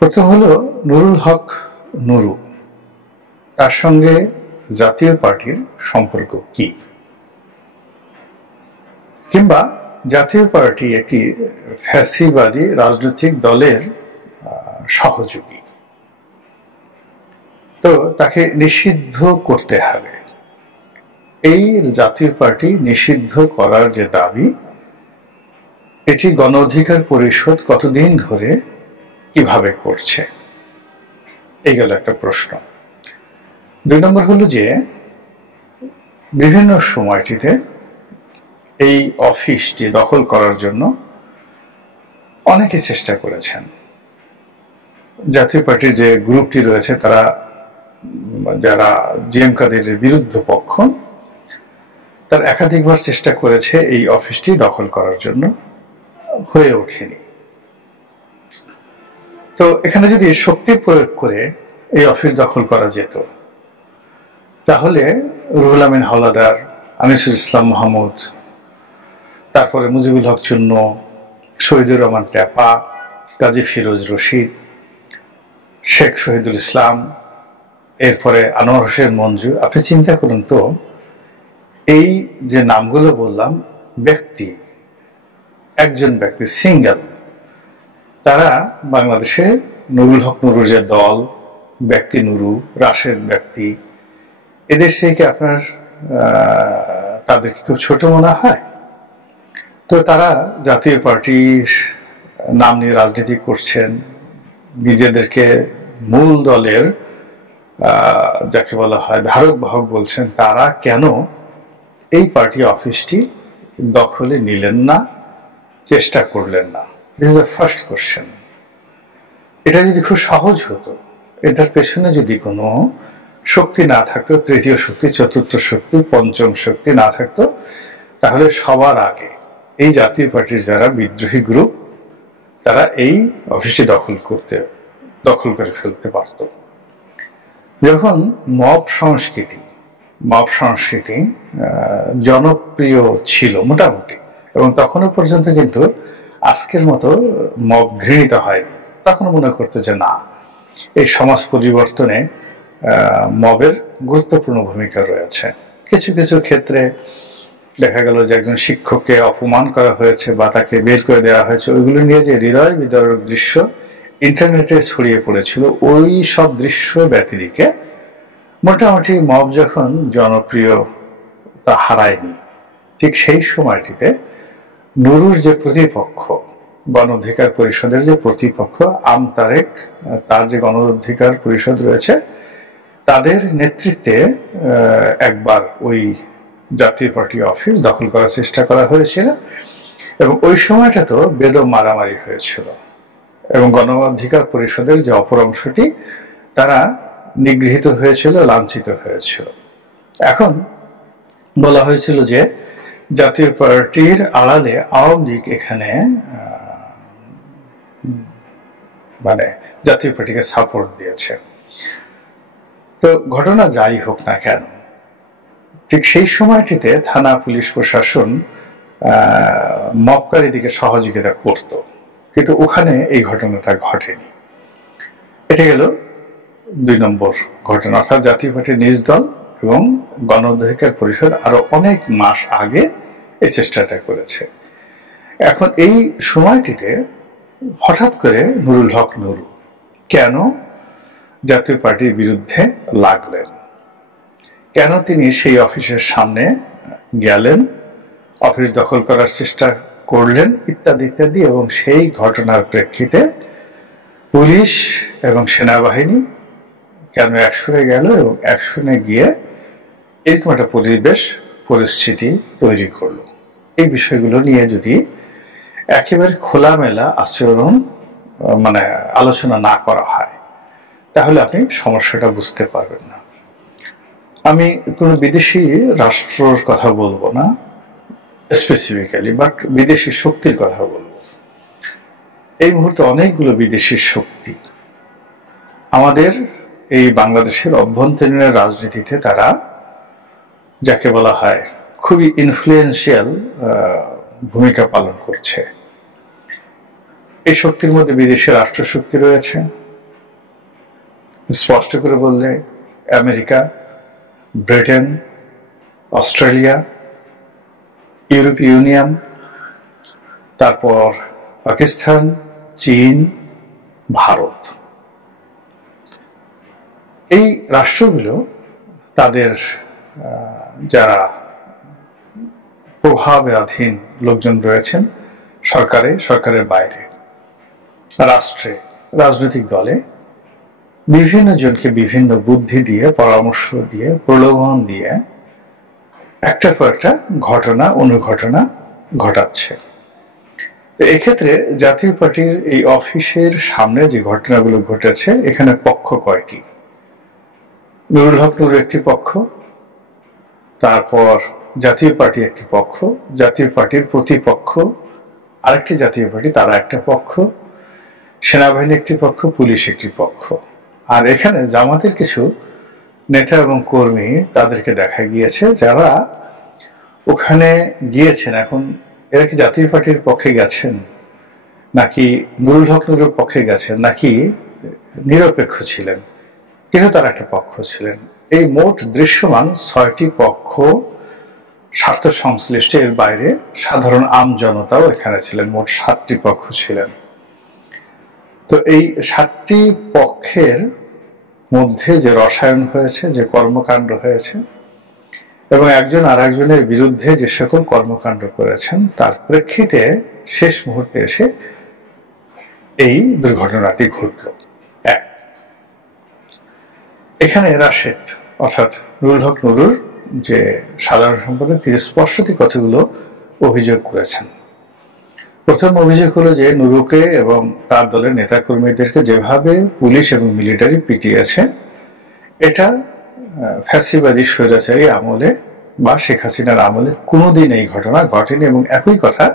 প্রথম হলো নুরুল হক নুরু, তার সঙ্গে জাতীয় পার্টির সম্পর্ক কি, কিংবা জাতীয় পার্টি একটি ফ্যাসিবাদী রাজনৈতিক দলের সহযোগী, তো তাকে নিষিদ্ধ করতে হবে। এই জাতীয় পার্টি নিষিদ্ধ করার যে দাবি, এটি গণ অধিকার পরিষদ কতদিন ধরে কিভাবে করছে, এই গেল একটা প্রশ্ন। 2 নম্বর হলো যে বিভিন্ন সময়টিতে এই অফিসটি দখল করার জন্য অনেকে চেষ্টা করেছেন। জাতীয় পার্টির যে গ্রুপটি রয়েছে, তারা যারা জিএম কাদেরের বিরুদ্ধ পক্ষ, তার একাধিকবার চেষ্টা করেছে এই অফিসটি দখল করার জন্য, হয়ে ওঠেনি। তো এখানে যদি শক্তি প্রয়োগ করে এই অফিস দখল করা যেত, তাহলে রুহুল আমিন হাওলাদার, আনিসুল ইসলাম মাহমুদ, তারপরে মুজিবুল হক চূন্য, শহীদুর রহমান ট্যাপা, গাজী ফিরোজ রশিদ, শেখ শহীদুল ইসলাম, এরপরে আনোয়ার হোসেন মঞ্জু, আপনি চিন্তা করুন তো, এই যে নামগুলো বললাম, ব্যক্তি, একজন ব্যক্তি, সিঙ্গেল, তারা বাংলাদেশে নুরুল হক নুরুর যে দল, ব্যক্তি নুরু, রাশেদ ব্যক্তি, এদের থেকে আপনার তাদেরকে খুব ছোট মনে হয়? তো তারা জাতীয় পার্টির নাম নিয়ে রাজনীতি করছেন, নিজেদেরকে মূল দলের যাকে বলা হয় ধারক বাহক বলছেন, তারা কেন এই পার্টি অফিসটি দখলে নিলেন না, চেষ্টা করলেন না? This is the first question. এটা যদি খুব সহজ হতো, এটার পেছনে যদি কোনো শক্তি না থাকতো, তৃতীয় শক্তি, চতুর্থ শক্তি, পঞ্চম শক্তি না থাকতো, তাহলে সবার আগে এই জাতীয় পার্টির যারা বিদ্রোহী গ্রুপ, তারা এই অফিসটি দখল করে ফেলতে পারত। যখন মব সংস্কৃতি জনপ্রিয় ছিল মোটামুটি, এবং তখনও পর্যন্ত কিন্তু আজকের মতো মব ঘৃণিত হয়নি, তখন মনে করতো যে না, এই সমাজ পরিবর্তনে মবের গুরুত্বপূর্ণ ভূমিকা রয়েছে। কিছু কিছু ক্ষেত্রে দেখা গেল যে একজন শিক্ষককে অপমান করা হয়েছে বা তাকে বের করে দেওয়া হয়েছে, ওইগুলো নিয়ে যে হৃদয় বিদারক দৃশ্য ইন্টারনেটে ছড়িয়ে পড়েছিল, ওই সব দৃশ্য ব্যতিরিকে মোটামুটি মব যখন জনপ্রিয়তা হারায়নি, ঠিক সেই সময়টিতে নুরুর যে প্রতিপক্ষ, গণ অধিকার পরিষদের যে প্রতিপক্ষ আমতারেক, তার যে গণ অধিকার পরিষদ রয়েছে, তাদের নেতৃত্বে একবার ওই জাতীয় পার্টি অফিস দখল করার চেষ্টা করা হয়েছিল, এবং ওই সময়টা তো বেদম মারামারি হয়েছিল, এবং গণ অধিকার পরিষদের যে অপর অংশটি, তারা নিগৃহীত হয়েছিল, লাঞ্ছিত হয়েছিল। এখন বলা হয়েছিল যে জাতীয় পার্টির আড়ালে আওয়ামী লীগ এখানে মানে জাতীয় পার্টিকে সাপোর্ট দিয়েছে। তো ঘটনা যাই হোক না কেন, ঠিক সেই সময়টিতে থানা, পুলিশ প্রশাসন মবকারীদিকে সহযোগিতা করত, কিন্তু ওখানে এই ঘটনাটা ঘটেনি। এটা গেল 2 নম্বর ঘটনা, অর্থাৎ জাতীয় পার্টির নিজ দল এবং গণ অধিকার পরিষদ আরো অনেক মাস আগে এই চেষ্টাটা করেছে। এখন এই সময়টিতে হঠাৎ করে নুরুল হক নুরু কেন জাতীয় পার্টির বিরুদ্ধে লাগলেন, কেন তিনি সেই অফিসের সামনে গেলেন, অফিস দখল করার চেষ্টা করলেন, ইত্যাদি ইত্যাদি, এবং সেই ঘটনার প্রেক্ষিতে পুলিশ এবং সেনাবাহিনী কেন অ্যাকশনে গেল এবং অ্যাকশনে গিয়ে এরকম একটা পরিস্থিতি তৈরি করলো। এই বিষয়গুলো নিয়ে যদি একেবারে খোলামেলা আচরণ আলোচনা না করা হয়, তাহলে আপনি সমস্যাটা বুঝতে পারবেন না। আমি কোনো বিদেশি রাষ্ট্রের কথা বলবো না স্পেসিফিক্যালি, বাট বিদেশি শক্তির কথা বলবো। এই মুহূর্তে অনেকগুলো বিদেশি শক্তি আমাদের এই বাংলাদেশের অভ্যন্তরীণ রাজনীতিতে তারা যাকে বলা হয় খুবই ইনফ্লুয়েন্সিয়াল ভূমিকা পালন করছে। এই শক্তির মধ্যে বিদেশি রাষ্ট্রশক্তি রয়েছে, স্পষ্ট করে বললে আমেরিকা, ব্রিটেন, অস্ট্রেলিয়া, ইউরোপীয় ইউনিয়ন, তারপর পাকিস্তান, চীন, ভারত, এই রাষ্ট্রগুলো তাদের যারা প্রভাবাধীন লোকজন রয়েছেন সরকারে, সরকারের বাইরে, রাষ্ট্রে, রাজনৈতিক দলে বিভিন্ন জনকে বিভিন্ন বুদ্ধি দিয়ে, পরামর্শ দিয়ে, প্রলোভন দিয়ে একটার পর একটা ঘটনা অনুঘটনা ঘটাচ্ছে। এক্ষেত্রে জাতীয় পার্টির এই অফিসের সামনে যে ঘটনাগুলো ঘটেছে, এখানে পক্ষ কয়টি? নুরুল হক নুরু একটি পক্ষ, তারপর জাতীয় পার্টি একটি পক্ষ, জাতীয় পার্টির প্রতিপক্ষ আরেকটি জাতীয় পার্টি, তারা একটা পক্ষ, সেনাবাহিনী একটি পক্ষ, পুলিশ একটি পক্ষ। আর এখানে জামাতের কিছু নেতা এবং কর্মী তাদেরকে দেখা গিয়েছে যারা ওখানে গিয়েছেন। এখন এরা কি জাতীয় পার্টির পক্ষে গেছেন, নাকি নুরুল হক নুরুর পক্ষে গেছেন, নাকি নিরপেক্ষ ছিলেন, কিন্তু তারা একটা পক্ষ ছিলেন। এই মোট দৃশ্যমান 6টি পক্ষ স্বার্থ সংশ্লিষ্ট, এর বাইরে সাধারণ আম জনতাও এখানে ছিলেন। মোট 7টি পক্ষ ছিলেন। তো এই 7টি পক্ষের মধ্যে যে রসায়ন হয়েছে, যে কর্মকাণ্ড হয়েছে, এবং একজন আর একজনের বিরুদ্ধে যে সকল কর্মকাণ্ড করেছেন, তার প্রেক্ষিতে শেষ মুহূর্তে এসে এই দুর্ঘটনাটি ঘটল। এখানে রাশেদ অর্থাৎ নুরুল হক নুরুর যে সাধারণ সম্পাদক, তিনি স্পষ্টতই কতগুলো অভিযোগ করেছেন। প্রথম অভিযোগ হলো যে নুরুকে এবং তার দলের নেতাকর্মীদেরকে যেভাবে পুলিশ এবং মিলিটারি পিটিয়েছে, এটা ফ্যাসিবাদী স্বৈরাচারী আমলে বা শেখ হাসিনার আমলে কোনোদিন এই ঘটনা ঘটেনি, এবং একই কথা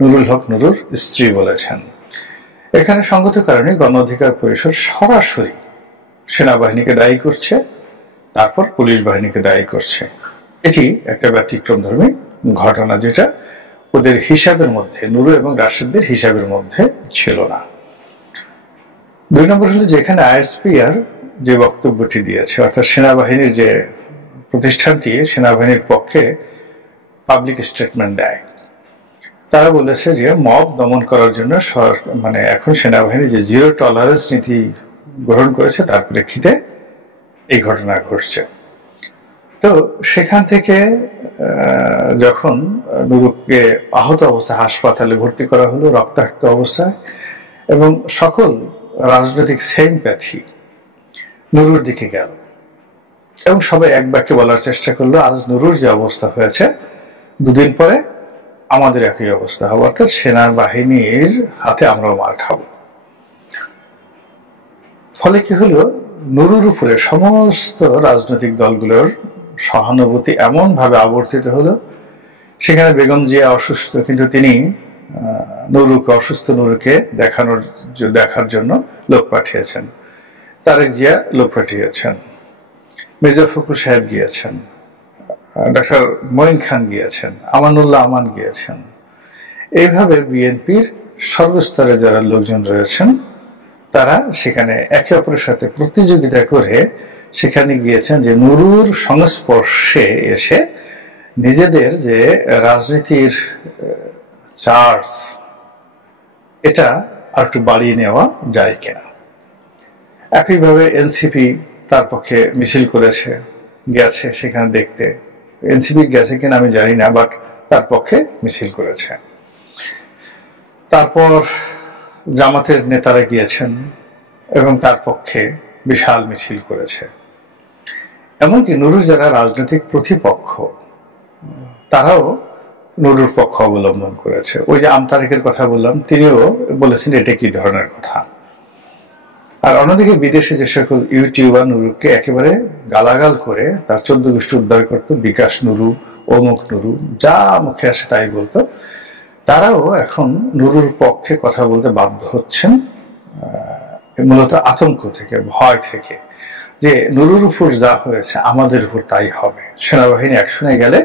নুরুল হক নুরুর স্ত্রী বলেছেন। এখানে সঙ্গত কারণে গণ অধিকার পরিষদ সরাসরি সেনাবাহিনীকে দায়ী করছে, তারপর পুলিশ বাহিনীকে দায়ী করছে। এটি একটা ব্যতিক্রমধর্মী ঘটনা, যেটা ওদের হিসাবের মধ্যে, নুরু এবং রাশেদদের হিসাবের মধ্যে ছিল না। 2 নম্বর হলো যেখানে আইএসপিআর যে বক্তব্যটি দিয়েছে, অর্থাৎ সেনাবাহিনীর যে প্রতিষ্ঠানটি সেনাবাহিনীর পক্ষে পাবলিক স্টেটমেন্ট দেয়, তারা বলেছে যে মব দমন করার জন্য এখন সেনাবাহিনী যে জিরো টলারেন্স নীতি গ্রহণ করেছে, তার প্রেক্ষিতে এই ঘটনা ঘটছে। তো সেখান থেকে যখন নুরুকে আহত অবস্থায় হাসপাতালে ভর্তি করা হলো রক্তাক্ত অবস্থায়, এবং সকল রাজনৈতিক সিম্প্যাথি নুরুর দিকে গেল, এবং সবাই এক বাক্যে বলার চেষ্টা করলো, আজ নুরুর যে অবস্থা হয়েছে, 2 দিন পরে আমাদের একই অবস্থা হবে, অর্থাৎ সেনাবাহিনীর হাতে আমরাও মার খাবো। ফলে কি হলো, নুরুর উপরে সমস্ত রাজনৈতিক দলগুলোর সহানুভূতি এমন ভাবে আবর্তিত হলো। সেখানে বেগম জিয়া অসুস্থ, কিন্তু তিনি অসুস্থ নুরুকে দেখার জন্য লোক পাঠিয়েছেন। তারেক জিয়া লোক পাঠিয়েছেন, মির্জা ফখরুল সাহেব গিয়েছেন, ডক্টর মঈন খান গিয়েছেন, আমানুল্লাহ আমান গিয়েছেন। এইভাবে বিএনপির সর্বস্তরে যারা লোকজন রয়েছেন, তারা সেখানে একে অপরের সাথে প্রতিযোগিতা করে সেখানে গিয়েছেন যে নুরুর সংস্পর্শে এসে নিজেদের যে রাজনীতির চার্জ, এটা আর একটু বাড়িয়ে নেওয়া যায় কিনা। একইভাবে এনসিপি তার পক্ষে মিছিল করেছে, গেছে সেখানে দেখতে। এনসিপি গেছে কিনা আমি জানি না, বাট তার পক্ষে মিছিল করেছে। তারপর জামাতের নেতারা গিয়েছেন এবং তার পক্ষে বিশাল মিছিল করেছে। এমনকি নুরুর যারা রাজনৈতিক প্রতিপক্ষ, তারাও নুরুর পক্ষ অবলম্বন করেছে। ওই যে আমতারেকের কথা বললাম, তিনিও বলেছেন এটা কি ধরনের কথা। আর অন্যদিকে বিদেশে যে সকল ইউটিউবার নুরুকে একেবারে গালাগাল করে তার 14 গোষ্ঠী উদ্ধার করত, বিকাশ নুরু, অমুক নুরু, যা মুখে আসে তাই বলতো, তারাও এখন নুরুর পক্ষে কথা বলতে বাধ্য হচ্ছেন, মূলত আতঙ্ক থেকে, ভয় থেকে, যে নুরুর উপর যা হয়েছে আমাদের উপর তাই হবে। সেনাবাহিনী অ্যাকশনে গেলে,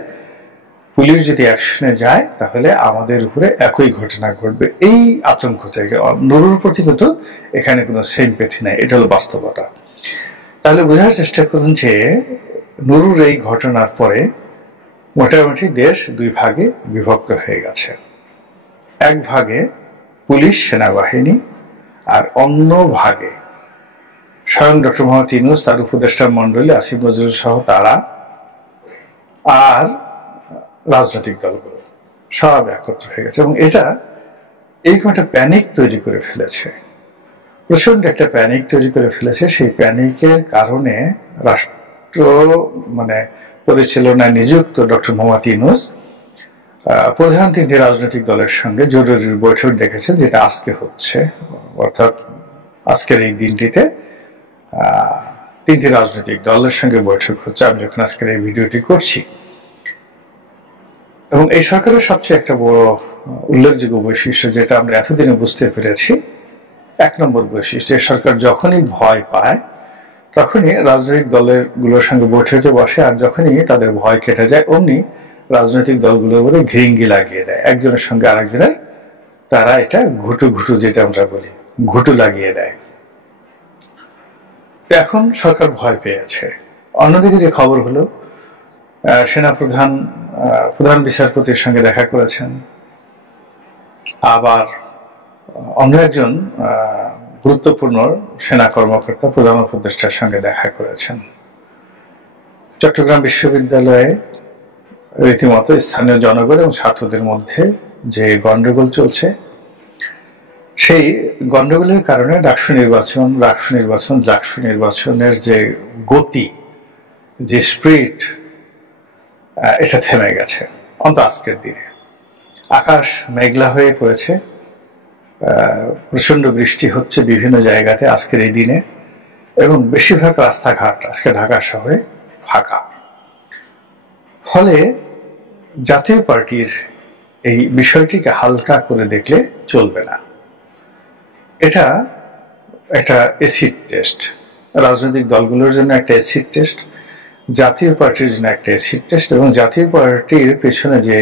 পুলিশ যদি অ্যাকশনে যায়, তাহলে আমাদের উপরে একই ঘটনা ঘটবে। এই আতঙ্ক থেকে নুরুর প্রতি কিন্তু এখানে কোনো সিম্প্যাথি নাই, এটা হলো বাস্তবতা। তাহলে বোঝার চেষ্টা করুন যে নুরুর এই ঘটনার পরে মোটামুটি দেশ দুই ভাগে বিভক্ত হয়ে গেছে। এক ভাগে পুলিশ সেনাবাহিনী, আর অন্য ভাগে স্বয়ং ডক্টর মোহাম্মদ ইউনূস, তার উপদেষ্টা মন্ডলী, আসিফ নজরুল সহ তারা, আর রাজনৈতিক দলগুলো সব একত্র হয়ে গেছে। এবং এটা এইরকম একটা প্যানিক তৈরি করে ফেলেছে, প্রচন্ড একটা প্যানিক তৈরি করে ফেলেছে। সেই প্যানিকের কারণে রাষ্ট্র পরিচালনায় নিযুক্ত ডক্টর মোহাম্মদ ইউনূস প্রধান তিনটি রাজনৈতিক দলের সঙ্গে জরুরি বৈঠক ডেকেছেন, যেটা আজকে হচ্ছে। অর্থাৎ আজকের এই দিনটিতে তিনটি রাজনৈতিক দলের সঙ্গে বৈঠক হচ্ছে আমি যখন আজকের এই ভিডিওটি করছি। এবং এই সরকারের সবচেয়ে একটা বড় উল্লেখযোগ্য বৈশিষ্ট্য, যেটা আমরা এতদিনে বুঝতে পেরেছি, এক নম্বর বৈশিষ্ট্য, এই সরকার যখনই ভয় পায় তখনই রাজনৈতিক দলের সঙ্গে বৈঠকে বসে, আর যখনই তাদের ভয় কেটে যায় অমনি রাজনৈতিক দলগুলোর মধ্যে ঘিরিঙ্গি লাগিয়ে দেয়, একজনের সঙ্গে আরেকজনের তারা এটা ঘুটু ঘুটু, যেটা আমরা বলি, ঘুটু লাগিয়ে দেয়। এখন সরকার ভয় পেয়েছে। অন্যদিকে যে খবর হলো, সেনাপ্রধান প্রধান বিচারপতির সঙ্গে দেখা করেছেন, আবার অন্য একজন গুরুত্বপূর্ণ সেনা কর্মকর্তা প্রধান উপদেষ্টার সঙ্গে দেখা করেছেন। চট্টগ্রাম বিশ্ববিদ্যালয়ে রীতিমতো স্থানীয় জনগণ এবং ছাত্রদের মধ্যে যে গন্ডগোল চলছে, সেই গন্ডগোলের কারণে ডাকসু নির্বাচন, জাকসু নির্বাচনের যে গতি, যে স্পিরিট, এটা থেমে গেছে অন্তত আজকের দিনে। আকাশ মেঘলা হয়ে পড়েছে, প্রচন্ড বৃষ্টি হচ্ছে বিভিন্ন জায়গাতে আজকের এই দিনে, এবং বেশিরভাগ রাস্তাঘাট আজকে ঢাকা শহরে ফাঁকা। ফলে জাতীয় পার্টির এই বিষয়টিকে হালকা করে দেখলে চলবে না। এটা একটা অ্যাসিড টেস্ট, রাজনৈতিক দলগুলোর জন্য একটা অ্যাসিড টেস্ট, জাতীয় পার্টির জন্য একটা অ্যাসিড টেস্ট, এবং জাতীয় পার্টির পেছনে যে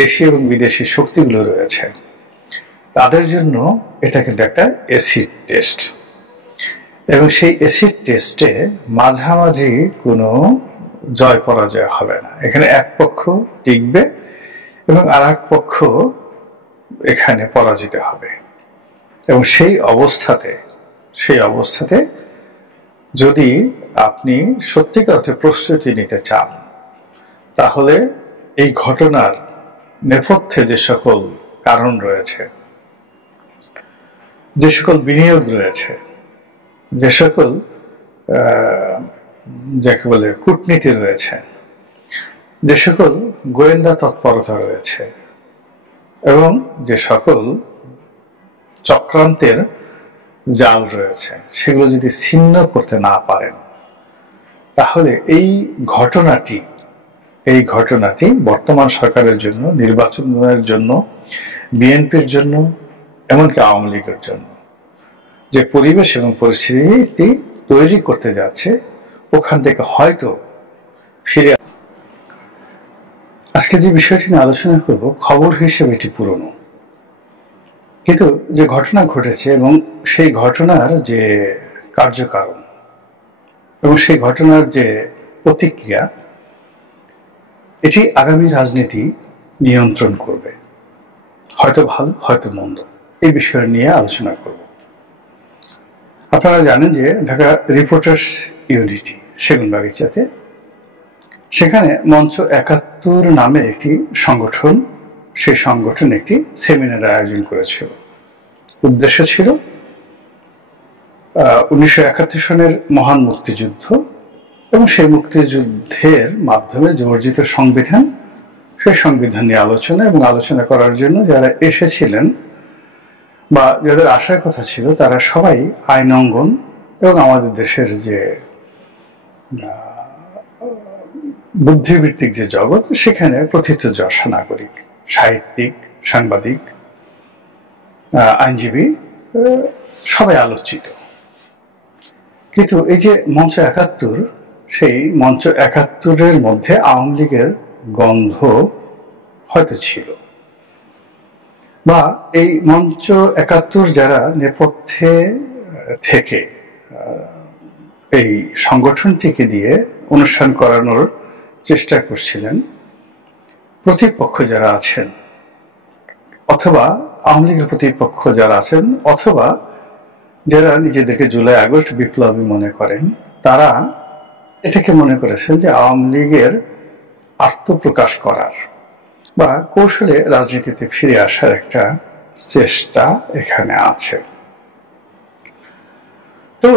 দেশি এবং বিদেশি শক্তিগুলো রয়েছে তাদের জন্য এটা কিন্তু একটা অ্যাসিড টেস্ট। এবং সেই অ্যাসিড টেস্টে মাঝামাঝি কোনো জয় পরাজয় হবে না। এখানে এক পক্ষ টিকবে এবং আর এক পক্ষ এখানে পরাজিত হবে। এবং সেই অবস্থাতে যদি আপনি সত্যিকার অর্থে প্রস্তুতি নিতে চান, তাহলে এই ঘটনার নেপথ্যে যে সকল কারণ রয়েছে, যে সকল বিনিয়োগ রয়েছে, যে সকল যাকে বলে কূটনীতি রয়েছে, যে সকল গোয়েন্দা তৎপরতা রয়েছে, এবং যে সকল চক্রান্তের জাল রয়েছে, সেগুলো যদি ছিন্ন করতে না পারেন, তাহলে এই ঘটনাটি বর্তমান সরকারের জন্য, নির্বাচনের জন্য, বিএনপির জন্য, এমনকি আওয়ামী লীগের জন্য যে পরিবেশ এবং পরিস্থিতি তৈরি করতে যাচ্ছে, ওখান থেকে হয়তো ফিরে। আজকে যে বিষয়টি নিয়ে আলোচনা করব, খবর হিসেবে এটি পুরনো, কিন্তু যে ঘটনা ঘটেছে এবং সেই ঘটনার যে কার্যকারণ এবং সেই ঘটনার যে প্রতিক্রিয়া, এটি আগামী রাজনীতি নিয়ন্ত্রণ করবে, হয়তো ভালো হয়তো মন্দ। এই বিষয় নিয়ে আলোচনা করব। আপনারা জানেন যে ঢাকা রিপোর্টার্স ইউনিটি সেগুনবাগিচাতে, সেখানে মঞ্চ ৭১ নামে একটি সংগঠন, সেই সংগঠন একটি সেমিনার আয়োজন করেছিল। উদ্দেশ্য ছিল ১৯৭১ সনের মহান মুক্তিযুদ্ধ এবং সেই মুক্তিযুদ্ধের মাধ্যমে যে অর্জিত সংবিধান, সেই সংবিধান নিয়ে আলোচনা, এবং আলোচনা করার জন্য যারা এসেছিলেন বা যাদের আসার কথা ছিল, তারা সবাই আইন অঙ্গন এবং আমাদের দেশের যে বুদ্ধিবৃত্তিক যে জগৎ, সেখানে প্রথিতযশা নাগরিক, সাহিত্যিক, সাংবাদিক, আইনজীবী, সবাই আলোচিত। কিন্তু এই যে মঞ্চ ৭১, সেই মঞ্চ ৭১-এর মধ্যে আওয়ামী লীগের গন্ধ হয়তো ছিল, বা এই মঞ্চ ৭১ যারা নেপথ্যে থেকে এই সংগঠনটিকে দিয়ে অনুষ্ঠান করানোর চেষ্টা করছিলেন প্রতিপক্ষ যারা আছেন, অথবা আওয়ামী লীগের প্রতিপক্ষ যারা আছেন, অথবা যারা নিজেদেরকে জুলাই আগস্ট বিপ্লবী মনে করেন, তারা এটাকে মনে করেছেন যে আওয়ামী লীগের আত্মপ্রকাশ করার বা কৌশলে রাজনীতিতে ফিরে আসার একটা চেষ্টা এখানে আছে। তো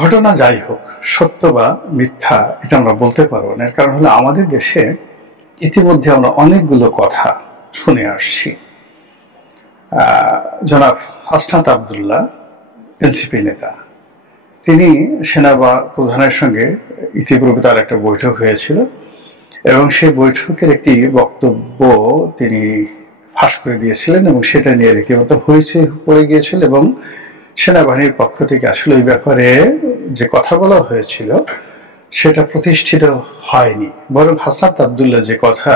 ঘটনা যাই হোক, সত্য বা মিথ্যা এটা আমরা বলতে পারবো না। এর কারণ হলো আমাদের দেশে ইতিমধ্যে আমরা অনেকগুলো কথা শুনে আসছি। জনাব হাসনাত আবদুল্লাহ, এনসিপি নেতা, তিনি সেনা প্রধানের সঙ্গে ইতিপূর্বে তার একটা বৈঠক হয়েছিল এবং সেই বৈঠকের একটি বক্তব্য তিনি ফাঁস করে দিয়েছিলেন এবং সেটা নিয়ে রীতিমতো হইচই পড়ে গিয়েছিল এবং সেনাবাহিনীর পক্ষ থেকে আসলে ওই ব্যাপারে যে কথা বলা হয়েছিল সেটা প্রতিষ্ঠিত হয়নি, বরং হাসনাত আবদুল্লাহ যে কথা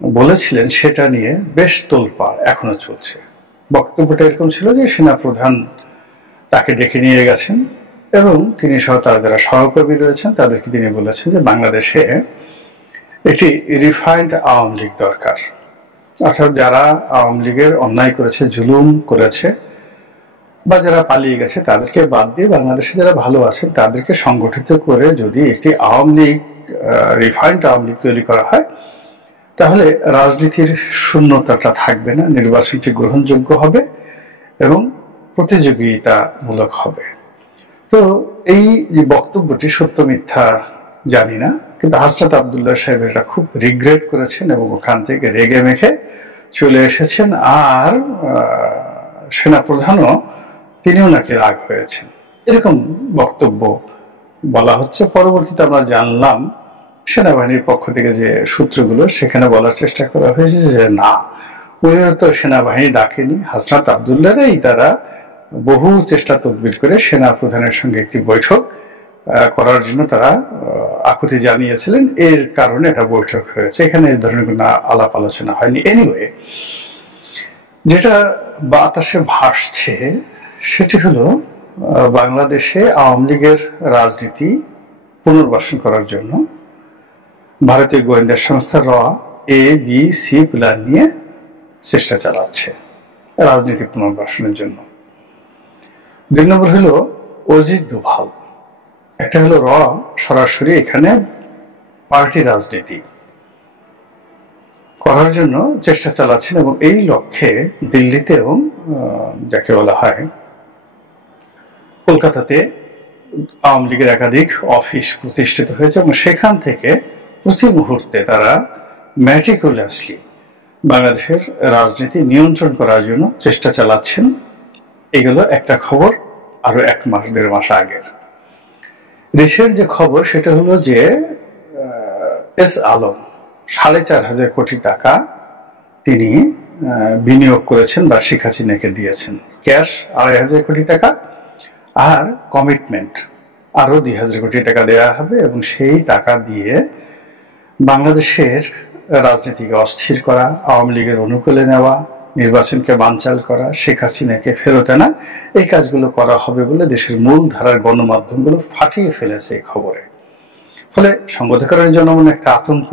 বলেছিলেন সেটা নিয়ে বেশ তোলপাড় এখনো চলছে। বক্তব্যটা এরকম ছিল যে সেনা প্রধান তাকে ডেকে নিয়ে গেছেন এবং তিনি সহ তার যারা সহকর্মী রয়েছেন তাদেরকে তিনি বলেছেন যে বাংলাদেশে একটি রিফাইন্ড আওয়ামী লীগ দরকার, অর্থাৎ যারা আওয়ামী লীগের অন্যায় করেছে, জুলুম করেছে বা যারা পালিয়ে গেছে তাদেরকে বাদ দিয়ে বাংলাদেশে যারা ভালো আছেন তাদেরকে সংগঠিত করে যদি একটি আওয়ামী লীগ, রিফাইন্ড আওয়ামী লীগ তৈরি করা হয় তাহলে রাজনীতির শূন্যতাটা থাকবে না, নির্বাচনটি গ্রহণযোগ্য হবে এবং প্রতিযোগিতামূলক হবে। তো এই যে বক্তব্যটি সত্য মিথ্যা জানি না, কিন্তু হাসনাত আবদুল্লাহ সাহেব এটা খুব রিগ্রেট করেছেন এবং ওখান থেকে রেগে মেখে চলে এসেছেন। আর সেনাপ্রধানও তিনিও নাকি রাগ হয়েছেন, এরকম বক্তব্য বলা হচ্ছে। পরবর্তীতে আমরা জানলাম সেনাবাহিনীর পক্ষ থেকে যে সূত্রগুলো, সেখানে বলার চেষ্টা করা হয়েছে যে না, উনিও তো সেনাবাহিনী ডাকেনি, হাসনাত আবদুল্লাহরাই তারা বহু চেষ্টা তদবির করে সেনা প্রধানের সঙ্গে একটি বৈঠক করার জন্য তারা আকুতি জানিয়েছিলেন, এর কারণে এটা বৈঠক হয়েছে, এখানে এই ধরনের কোনো আলাপ আলোচনা হয়নি। এনিওয়ে, যেটা বাতাসে ভাসছে সেটি হলো বাংলাদেশে আওয়ামী লীগের রাজনীতি পুনর্বাসন করার জন্য ভারতীয় গোয়েন্দা সংস্থা র ABC প্ল্যান নিয়ে চেষ্টা চালাচ্ছে রাজনীতি পুনর্বাসনের জন্য। 2 নম্বর হলো অজিত দোভাল, একটা হলো র সরাসরি এখানে পার্টি রাজনীতি করার জন্য চেষ্টা চালাচ্ছেন এবং এই লক্ষ্যে দিল্লিতে এবং যাকে বলা হয় কলকাতাতে আওয়ামী লীগের একাধিক অফিস প্রতিষ্ঠিত হয়েছে এবং সেখান থেকে প্রতি মুহূর্তে তারা ম্যাটিকুলাসলি বাংলাদেশের রাজনীতি নিয়ন্ত্রণ করার জন্য চেষ্টা চালাচ্ছেন। এগুলো একটা খবর আরো 1 মাস 1.5 মাস আগের। দেশের যে খবর সেটা হলো যে এস আলম 4,500 কোটি টাকা তিনি বিনিয়োগ করেছেন বা শেখ হাসিনাকে দিয়েছেন, ক্যাশ 2,500 কোটি টাকা আর কমিটমেন্ট আরো 2,000 কোটি টাকা দেওয়া হবে এবং সেই টাকা দিয়ে বাংলাদেশের রাজনীতিকে অস্থির করা, আওয়ামী লীগের অনুকূলে নেওয়া, নির্বাচনকে বানচাল করা, শেখ হাসিনাকে ফেরত আনা, এই কাজগুলো করা হবে বলে দেশের মূল ধারার গণমাধ্যমগুলো ফাটিয়ে ফেলেছে এই খবরে। ফলে সংগঠনের জনমনে একটা আতঙ্ক,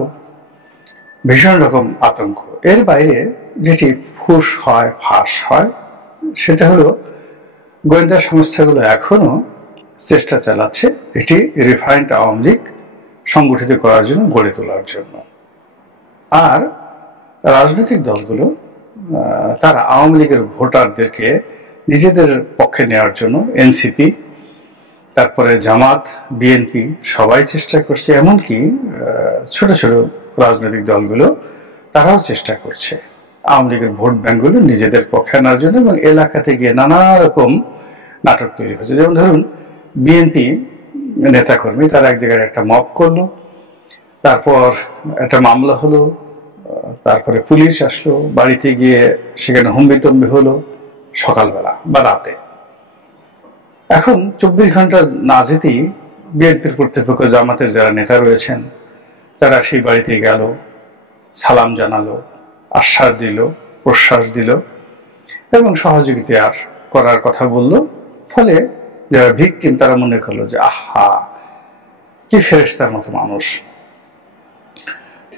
ভীষণ রকম আতঙ্ক। এর বাইরে যেটি ফুস হয়, ফাঁস হয়, সেটা হলো গোয়েন্দা সংস্থাগুলো এখনো চেষ্টা চালাচ্ছে এটি রিফাইন্ড আওয়ামী লীগ সংগঠিত করার জন্য, গড়ে তোলার জন্য। আর রাজনৈতিক দলগুলো তারা আওয়ামী লীগের ভোটারদেরকে নিজেদের পক্ষে নেওয়ার জন্য এনসিপি, তারপরে জামাত, বিএনপি সবাই চেষ্টা করছে, এমনকি ছোট ছোট রাজনৈতিক দলগুলো তারাও চেষ্টা করছে আওয়ামী লীগের ভোট ব্যাংকগুলো নিজেদের পক্ষে আনার জন্য এবং এলাকাতে গিয়ে নানা রকম নাটক তৈরি হচ্ছে। যেমন ধরুন, বিএনপি নেতাকর্মী তারা এক জায়গায় একটা মব করলো, তারপর একটা মামলা হলো, তারপরে পুলিশ আসলো, বাড়িতে গিয়ে সেখানে হুম্বিতম্বি হলো সকালবেলা বা রাতে। এখন 24 ঘন্টা না যেতেই বিএনপির কর্তৃপক্ষ, জামাতের যারা নেতা রয়েছেন তারা সেই বাড়িতে গেল, সালাম জানালো, আশ্বাস দিল, প্রশ্বাস দিল এবং সহযোগিতা করার কথা বলল। ফলে যারা ভিকটিম তারা মনে করলো যে আহা কি ফেরেশতার মতো মানুষ।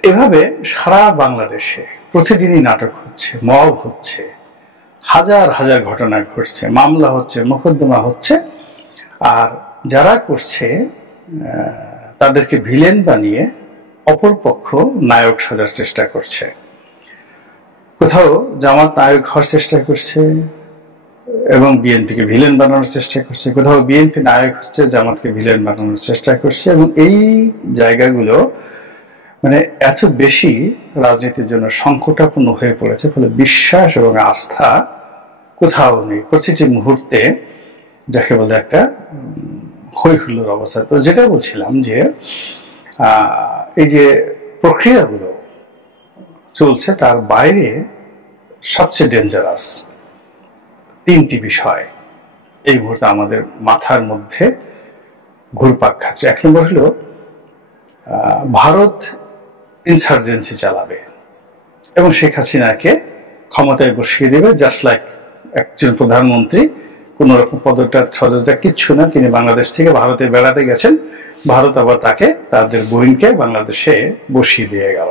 এভাবে সারা বাংলাদেশে প্রতিদিনই নাটক হচ্ছে, মব হচ্ছে, হাজার হাজার ঘটনা ঘটছে, মামলা হচ্ছে, মোকদ্দমা হচ্ছে, আর যারা করছে তাদেরকে ভিলেন বানিয়ে অপরপক্ষ নায়ক সাজার চেষ্টা করছে। কোথাও জামাত নায়ক হওয়ার চেষ্টা করছে এবং বিএনপিকে ভিলেন বানানোর চেষ্টা করছে, কোথাও বিএনপি নায়ক হচ্ছে, জামাতকে ভিলেন বানানোর চেষ্টা করছে। এবং এই জায়গাগুলো মানে এত বেশি রাজনীতির জন্য সংকটাপন্ন হয়ে পড়েছে, ফলে বিশ্বাস এবং আস্থা কোথাও নেই। প্রতিটি মুহূর্তে যাকে বলে একটা হই হুল্লোড় অবস্থা। তো যেটা বলছিলাম যে এই যে প্রক্রিয়াগুলো চলছে তার বাইরে সবচেয়ে ডেঞ্জারাস তিনটি বিষয় এই মুহূর্তে আমাদের মাথার মধ্যে ঘুরপাক খাচ্ছে। এক নম্বর হলো ভারত ইনসার্জেন্সি চালাবে এবং শেখ হাসিনাকে ক্ষমতায় বসিয়ে দেবে, জাস্ট লাইক একজন প্রধানমন্ত্রী কোন রকম পদটা কিচ্ছু না, তিনি বাংলাদেশ থেকে ভারতে বেড়াতে গেছেন, ভারত আবার তাকে তাদের বোনকে বাংলাদেশে বসিয়ে দিয়ে গেল।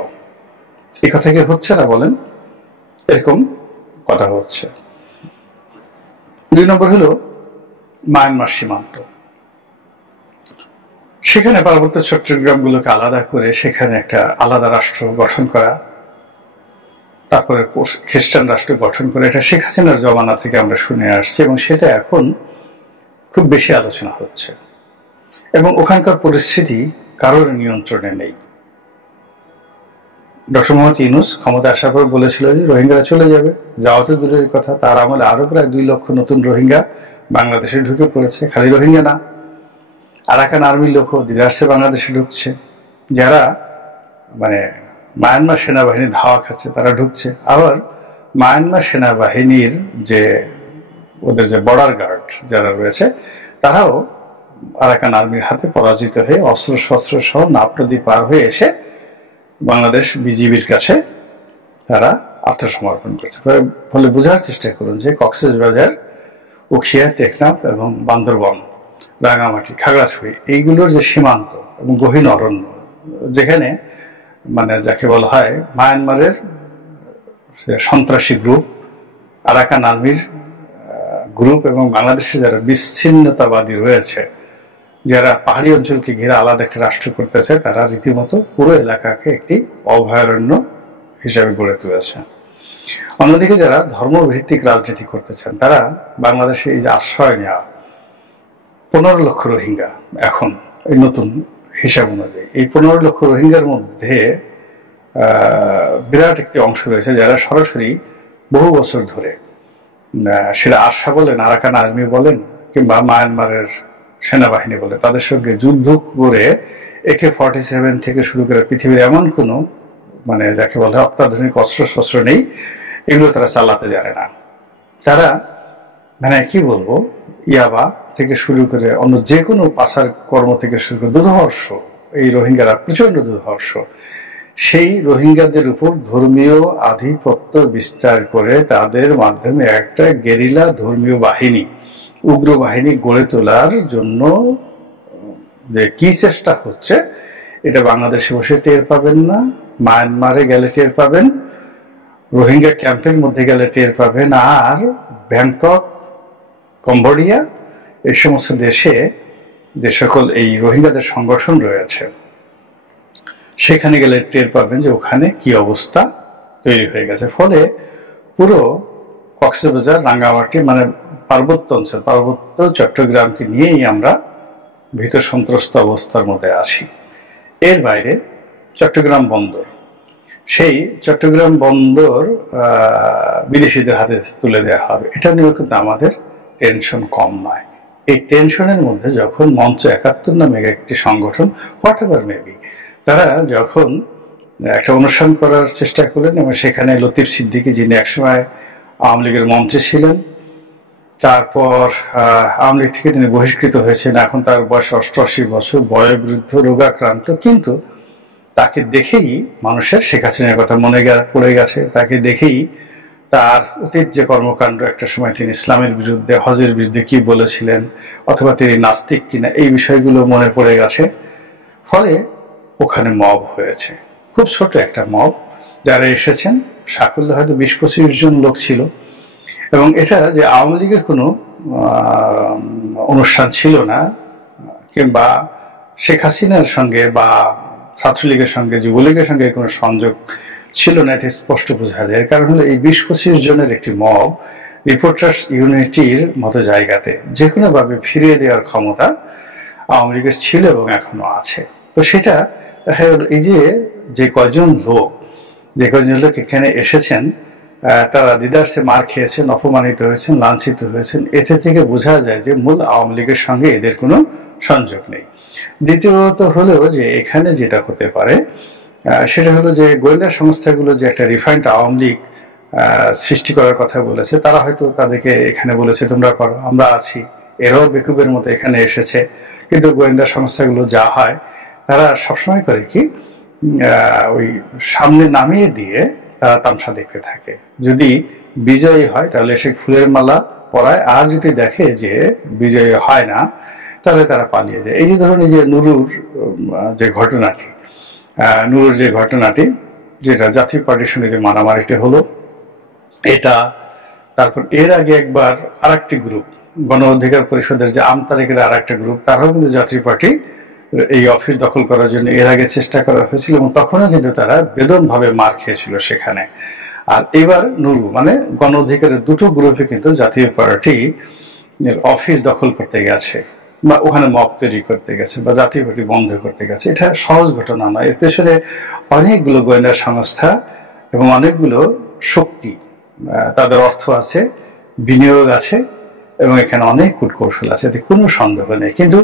এই কথা কি হচ্ছে না বলেন? এরকম কথা হচ্ছে। দুই নম্বর হলো মায়ানমার সীমান্ত, সেখানে পার্বত্য চট্টগ্রামগুলোকে আলাদা করে সেখানে একটা আলাদা রাষ্ট্র গঠন করা, তারপরে খ্রিস্টান রাষ্ট্র গঠন করে, এটা শেখ হাসিনার জমানা থেকে আমরা শুনে আসছি এবং সেটা এখন খুব বেশি আলোচনা হচ্ছে এবং ওখানকার পরিস্থিতি কারোর নিয়ন্ত্রণে নেই। ডক্টর মোহাম্মদ ইউনূস ক্ষমতা আসার পর বলেছিল যে রোহিঙ্গারা চলে যাবে, যাওয়া তো দূরের কথা, তার আমলে আরো প্রায় 2 লক্ষ নতুন রোহিঙ্গা বাংলাদেশে ঢুকে পড়েছে। খালি রোহিঙ্গা না, আরাকান আর্মির লোকও দিদারসে বাংলাদেশে ঢুকছে, যারা মানে মায়ানমার সেনাবাহিনী ধাওয়া খাচ্ছে তারা ঢুকছে। আবার মায়ানমার সেনাবাহিনীর যে ওদের যে বর্ডার গার্ড যারা রয়েছে তারাও আরাকান আর্মির হাতে পরাজিত হয়ে অস্ত্র শস্ত্র সহ নাপ নদী পার হয়ে এসে বাংলাদেশ বিজিবির কাছে তারা আত্মসমর্পণ করেছে। ফলে বোঝার চেষ্টা করুন যে কক্সবাজার, উখিয়া, টেকনাফ এবং বান্দরবন, রাঙামাটি, খাগড়াছড়ি এইগুলোর যে সীমান্ত এবং গহীন অরণ্য, যেখানে মানে যাকে বলা হয় মায়ানমারের সন্ত্রাসী গ্রুপ, আরাকান আর্মির গ্রুপ এবং বাংলাদেশে যারা বিচ্ছিন্নতাবাদী রয়েছে, যারা পাহাড়ি অঞ্চলকে ঘিরে আলাদা একটা রাষ্ট্র করতে চায়, তারা রীতিমতো পুরো এলাকাকে একটি অভয়ারণ্য হিসেবে গড়ে তুলেছে। অন্যদিকে যারা ধর্মভিত্তিক রাজনীতি করতে চান তারা বাংলাদেশে এই যে আশ্রয় নেওয়া 15 লক্ষ রোহিঙ্গা, এখন এই নতুন হিসাব অনুযায়ী এই 15 লক্ষ রোহিঙ্গার মধ্যে বিরাট একটি অংশ রয়েছে যারা সরাসরি বহু বছর ধরে, সেটা আরসা বলেন, আরাকান আর্মি বলেন কিংবা মায়ানমারের সেনাবাহিনী বলে, তাদের সঙ্গে যুদ্ধ করে AK-47 থেকে শুরু করে পৃথিবীর এমন কোনো মানে যাকে বলে অত্যাধুনিক অস্ত্র শস্ত্র নেই, এগুলো তারা চালাতে জানে না। তারা মানে কি বলবো, ইয়াবা থেকে শুরু করে অন্য যে কোনো পাচার কর্ম থেকে শুরু করে দুর্ধর্ষ, এই রোহিঙ্গারা প্রচন্ড দুর্ধর্ষ। সেই রোহিঙ্গাদের উপর ধর্মীয় আধিপত্য বিস্তার করে তাদের মাধ্যমে একটা গেরিলা ধর্মীয় বাহিনী, উগ্র বাহিনী গড়ে তোলার জন্য যে কি চেষ্টা হচ্ছে, এটা বাংলাদেশে বসে টের পাবেন না, মায়ানমারে গেলে টের পাবেন, রোহিঙ্গা ক্যাম্পের মধ্যে গেলে টের পাবেন, আর ব্যাংকক, কম্বোডিয়া এই সমস্ত দেশে যে সকল এই রোহিঙ্গাদের সংগঠন রয়েছে সেখানে গেলে টের পাবেন যে ওখানে কি অবস্থা তৈরি হয়ে গেছে। ফলে পুরো কক্সবাজার, রাঙ্গামাটি মানে পার্বত্য অঞ্চল, পার্বত্য চট্টগ্রামকে নিয়েই আমরা ভীত সন্ত্রস্ত অবস্থার মধ্যে আছি। এর বাইরে চট্টগ্রাম বন্দর, সেই চট্টগ্রাম বন্দর বিদেশিদের হাতে তুলে দেওয়া হবে, এটা নিয়েও কিন্তু আমাদের টেনশন কম নয়। এই টেনশনের মধ্যে যখন মঞ্চ 71 নামে একটি সংগঠন, হোয়াট এভার মেবি, তারা যখন একটা অনুষ্ঠান করার চেষ্টা করলেন এবং সেখানে লতিফ সিদ্দিকী, যিনি একসময় আওয়ামী লীগের মন্ত্রী ছিলেন, তারপর আওয়ামী লীগ থেকে তিনি বহিষ্কৃত হয়েছেন, এখন তার বয়স 88 বছর, বয়োবৃদ্ধ, রোগাক্রান্ত, কিন্তু তাকে দেখেই মানুষের শেখ হাসিনার কথা মনে পড়ে গেছে, তাকে দেখেই তার অতীত যে কর্মকাণ্ড, একটা সময় তিনি ইসলামের বিরুদ্ধে, হজের বিরুদ্ধে কি বলেছিলেন, অথবা তিনি নাস্তিক কিনা, এই বিষয়গুলো মনে পড়ে গেছে। ফলে ওখানে মব হয়েছে, খুব ছোট একটা মব। যারা এসেছেন সাকুল্য হয়তো 20-25 জন লোক ছিল। এবং এটা যে আওয়ামী লীগের কোনো অনুষ্ঠান ছিল না, কিংবা শেখ হাসিনার সঙ্গে বা ছাত্রলীগের সঙ্গে, যুবলীগের সঙ্গে কোনো সংযোগ ছিল না, এটা স্পষ্ট বোঝা যায়। এর কারণ হলো এই 20-25 জনের একটি মব রিপোর্টার্স ইউনিটির মতো জায়গাতে যে কোনো ভাবে ফিরিয়ে দেওয়ার ক্ষমতা আওয়ামী লীগের ছিল এবং এখনো আছে। তো সেটা দেখা গেল এই যে কয়জন লোক এখানে এসেছেন, তারা দিদারসে মার খেয়েছেন, অপমানিত হয়েছেন, লাঞ্ছিত হয়েছেন। এতে থেকে বোঝা যায় যে মূল আওয়ামী লীগের সঙ্গে এদের কোনো সংযোগ নেই। দ্বিতীয়ত হলেও যে এখানে যেটা হতে পারে সেটা হলো যে গোয়েন্দা সংস্থাগুলো যে একটা রিফাইন্ড আওয়ামী লীগ সৃষ্টি করার কথা বলেছে, তারা হয়তো তাদেরকে এখানে বলেছে তোমরা করো, আমরা আছি। এরাও বেকুবের মতো এখানে এসেছে। কিন্তু গোয়েন্দা সংস্থাগুলো যা হয়, তারা সবসময় করে কি, ওই সামনে নামিয়ে দিয়ে তারা তামসা দেখতে থাকে। যদি বিজয়ী হয় তাহলে সে ফুলের মালা পরায়, আর যদি দেখে যে বিজয়ী হয় না তাহলে তারা পালিয়ে যায়। এই যে ধরুন এই যে নুরুর যে ঘটনাটি যেটা জাতীয় পার্টির সঙ্গে যে মারামারিটা হলো, এটা তারপর এর আগে একবার আরেকটি গ্রুপ, গণ অধিকার পরিষদের যে আমতালিকের আরেকটা গ্রুপ, তারাও কিন্তু জাতীয় পার্টি এই অফিস দখল করার জন্য এর আগে চেষ্টা করা হয়েছিল এবং তখনও কিন্তু তারা বেদমভাবে মার খেয়েছিল সেখানে। আর এবার নুরু মানে গণ অধিকারের দুটো গ্রুপে কিন্তু জাতীয় পার্টি অফিস দখল করতে গেছে বা ওখানে মব তৈরি করতে গেছে বা জাতীয় পার্টি বন্ধ করতে গেছে। এটা সহজ ঘটনা নয়, এর পেছনে অনেকগুলো গোয়েন্দা সংস্থা এবং অনেকগুলো শক্তি, তাদের অর্থ আছে, বিনিয়োগ আছে এবং এখানে অনেক কূটকৌশল আছে, এতে কোনো সন্দেহ নেই। কিন্তু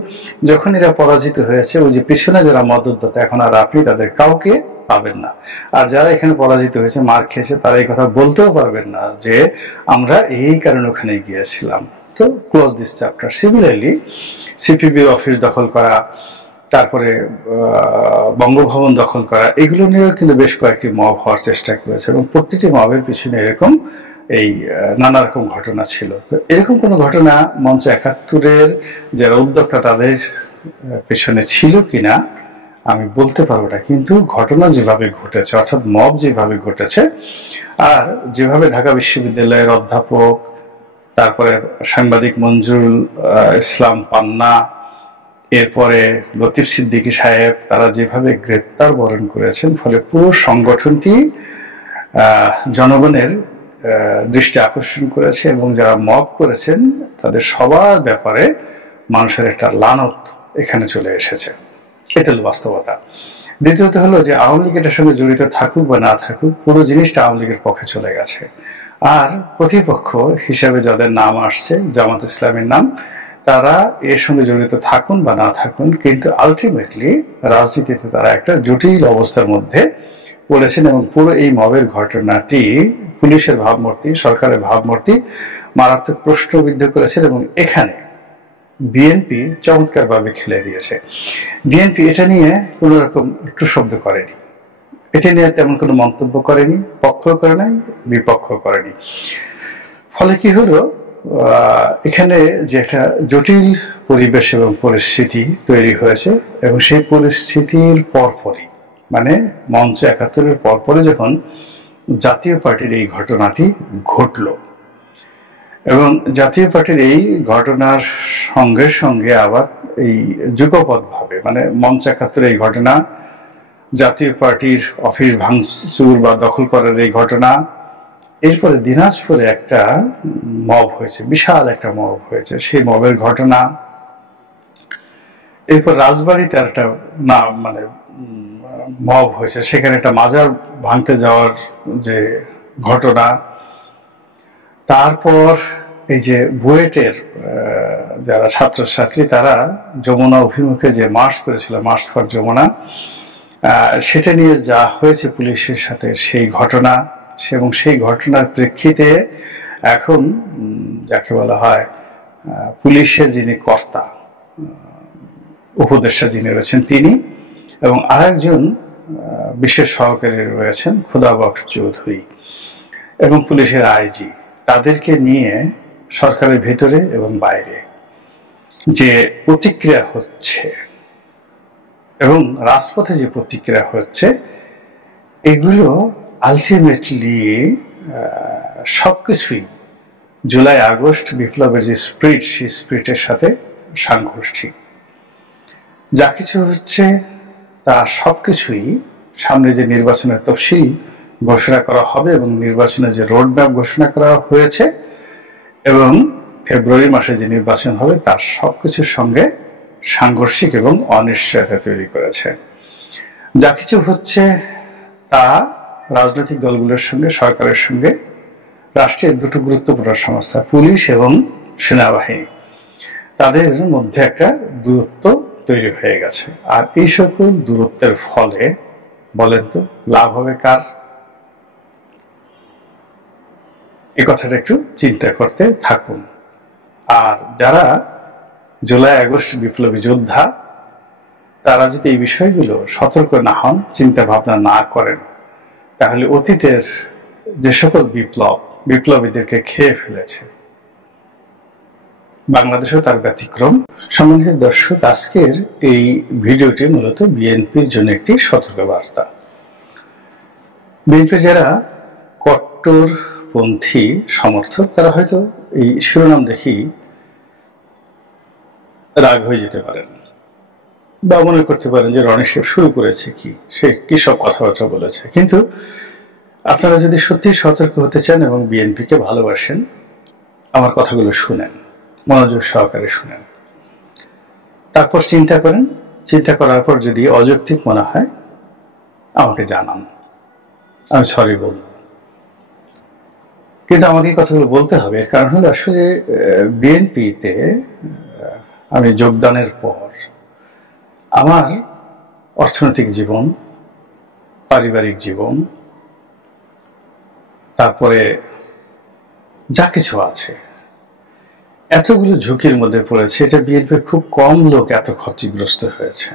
যখন এরা পরাজিত হয়েছে, ওই যে পিছনে যারা মদতদাতা, এখন আর আপনি তাদের কাউকে পাবেন না। আর যারা এখানে পরাজিত হয়েছে, মার খেয়েছে, তারা এই কথা বলতেও পারবেন না যে আমরা এই কারণে ওখানে গিয়েছিলাম। তো ক্লোজ দিস চ্যাপ্টার। সিমিলারলি সিপিবির অফিস দখল করা, তারপরে বঙ্গভবন দখল করা, এগুলো নিয়েও কিন্তু বেশ কয়েকটি মব হওয়ার চেষ্টা করেছে এবং প্রতিটি মবের পিছনে এরকম এই নানা রকম ঘটনা ছিল। তো এরকম কোনো ঘটনা মঞ্চ ৭১-এর যারা উদ্যোক্তা তাদের পেছনে ছিল কিনা আমি বলতে পারবো না, কিন্তু ঘটনা যেভাবে ঘটেছে, অর্থাৎ মব যেভাবে ঘটেছে, আর যেভাবে ঢাকা বিশ্ববিদ্যালয়ের অধ্যাপক, তারপরে সাংবাদিক মঞ্জুরুল ইসলাম পান্না, এরপরে লতিফ সিদ্দিকী সাহেব, তারা যেভাবে গ্রেপ্তার বরণ করেছেন, ফলে পুরো সংগঠনটি জনগণের দৃষ্টি আকর্ষণ করেছে এবং যারা মব করেছেন তাদের সবার ব্যাপারে মানুষের একটা লানত এখানে চলে এসেছে। এটা হলো বাস্তবতা। দ্বিতীয়ত হলো যে আওয়ামী লীগ এটার সঙ্গে জড়িত থাকুক বা না থাকুক, পুরো জিনিসটা আওয়ামী লীগের পক্ষে চলে গেছে। আর প্রতিপক্ষ হিসেবে যাদের নাম আসছে, জামাত ইসলামের নাম, তারা এর সঙ্গে জড়িত থাকুন বা না থাকুন, কিন্তু আলটিমেটলি রাজনীতিতে তারা একটা জটিল অবস্থার মধ্যে পড়েছেন এবং পুরো এই মবের ঘটনাটি পুলিশের ভাবমূর্তি, সরকারের ভাবমূর্তি মারাত্মক প্রশ্নবিদ্ধ করেছেন এবং এখানে বিএনপি চমৎকারভাবে খেলে দিয়েছে। বিএনপি এটা নিয়ে কোন রকম একটু শব্দ করেনি, এটা নিয়ে তেমন কোনো মন্তব্য করেনি, পক্ষ করে নাই, বিপক্ষ করেনি। ফলে কি হলো, এখানে যে একটা জটিল পরিবেশ এবং পরিস্থিতি তৈরি হয়েছে এবং সেই পরিস্থিতির পরপরই, মানে মঞ্চ ৭১-এর পরপরই যখন জাতীয় পার্টির এই ঘটনাটি ঘটল এবং জাতীয় পার্টির এই ঘটনার সঙ্গে সঙ্গে আবার এই যুগপৎভাবে, মানে মঞ্চ ৭১-এর এই ঘটনা, জাতীয় পার্টির অফিস ভাঙচুর বা দখল করার এই ঘটনা, এরপরে দিনাজপুরে একটা মব হয়েছে, বিশাল একটা মব হয়েছে, সেই মবের ঘটনা, এরপর রাজবাড়িতে একটা মানে মব হয়েছে, সেখানে একটা মাজার ভাঙতে যাওয়ার যে ঘটনা, তারপর এই যে বুয়েটের যারা ছাত্রছাত্রী তারা যমুনা অভিমুখে যে মার্চ করেছিল, মার্চ ফর যমুনা, সেটা নিয়ে যা হয়েছে পুলিশের সাথে সেই ঘটনা, এবং সেই ঘটনার প্রেক্ষিতে এখন যাকে বলা হয় পুলিশের যিনি কর্তা, উপদেষ্টা যিনি রয়েছেন তিনি, এবং আরেকজন বিশেষ সহকারী রয়েছেন খোদাবক্স চৌধুরী, এবং পুলিশের আইজি, তাদেরকে নিয়ে সরকারের ভেতরে এবং বাইরে যে প্রতিক্রিয়া হচ্ছে এবং রাজপথে যে প্রতিক্রিয়া হচ্ছে, এগুলো আলটিমেটলি সবকিছুই জুলাই আগস্ট বিপ্লবের যে স্পিরিট, সেই স্পিরিটের সাথে সাংঘর্ষিক। যা কিছু হচ্ছে তা সবকিছুই সামনে যে নির্বাচনের তফসিল ঘোষণা করা হবে এবং নির্বাচনের যে রোডম্যাপ ঘোষণা করা হয়েছে এবং ফেব্রুয়ারি মাসে যে নির্বাচন হবে তার সবকিছুর সঙ্গে সাংঘর্ষিক এবং অনিশ্চয়তা তৈরি করেছে। যা কিছু হচ্ছে তা রাজনৈতিক দলগুলোর সঙ্গে, সরকারের সঙ্গে রাষ্ট্রের দুটো গুরুত্বপূর্ণ সংস্থা পুলিশ এবং সেনাবাহিনী, তাদের মধ্যে একটা দূরত্ব তৈরি হয়ে গেছে। আর এই সকল দূরত্বের ফলে বলেন তো লাভ হবে কার? এই কথাটা একটু চিন্তা করতে থাকুন। আর যারা জুলাই আগস্ট বিপ্লবী যোদ্ধা, তারা যদি এই বিষয়গুলো সতর্ক না হন, চিন্তা ভাবনা না করেন, তাহলে অতীতের যে সকল বিপ্লবীদেরকে খেয়ে ফেলেছে, বাংলাদেশেও তার ব্যতিক্রম। সম্মানিত দর্শক, আজকের এই ভিডিওটি মূলত বিএনপির জন্য একটি সতর্কবার্তা। বিএনপি যারা কট্টরপন্থী সমর্থক, তারা হয়তো এই শিরোনাম দেখেই রাগ হয়ে যেতে পারেন বা মনে করতে পারেন যে রনি সাহেব শুরু করেছে কি, সে কি সব কথাবার্তা বলেছে। কিন্তু আপনারা যদি সত্যি সতর্ক হতে চান এবং বিএনপিকে ভালোবাসেন, আমার কথাগুলো শুনেন, মনোযোগ সহকারে শুনেন, তারপর চিন্তা করেন। চিন্তা করার পর যদি অযৌক্তিক মনে হয় আমাকে জানান, আমি সরি বলব। কিন্তু আমাকে এই কথাগুলো বলতে হবে, এর কারণ হলো আসলে বিএনপিতে আমি যোগদানের পর আমার অর্থনৈতিক জীবন, পারিবারিক জীবন, তারপরে যা কিছু আছে, এতগুলো ঝুঁকির মধ্যে পড়েছে। এটা বিএনপির খুব কম লোক এত ক্ষতিগ্রস্ত হয়েছে।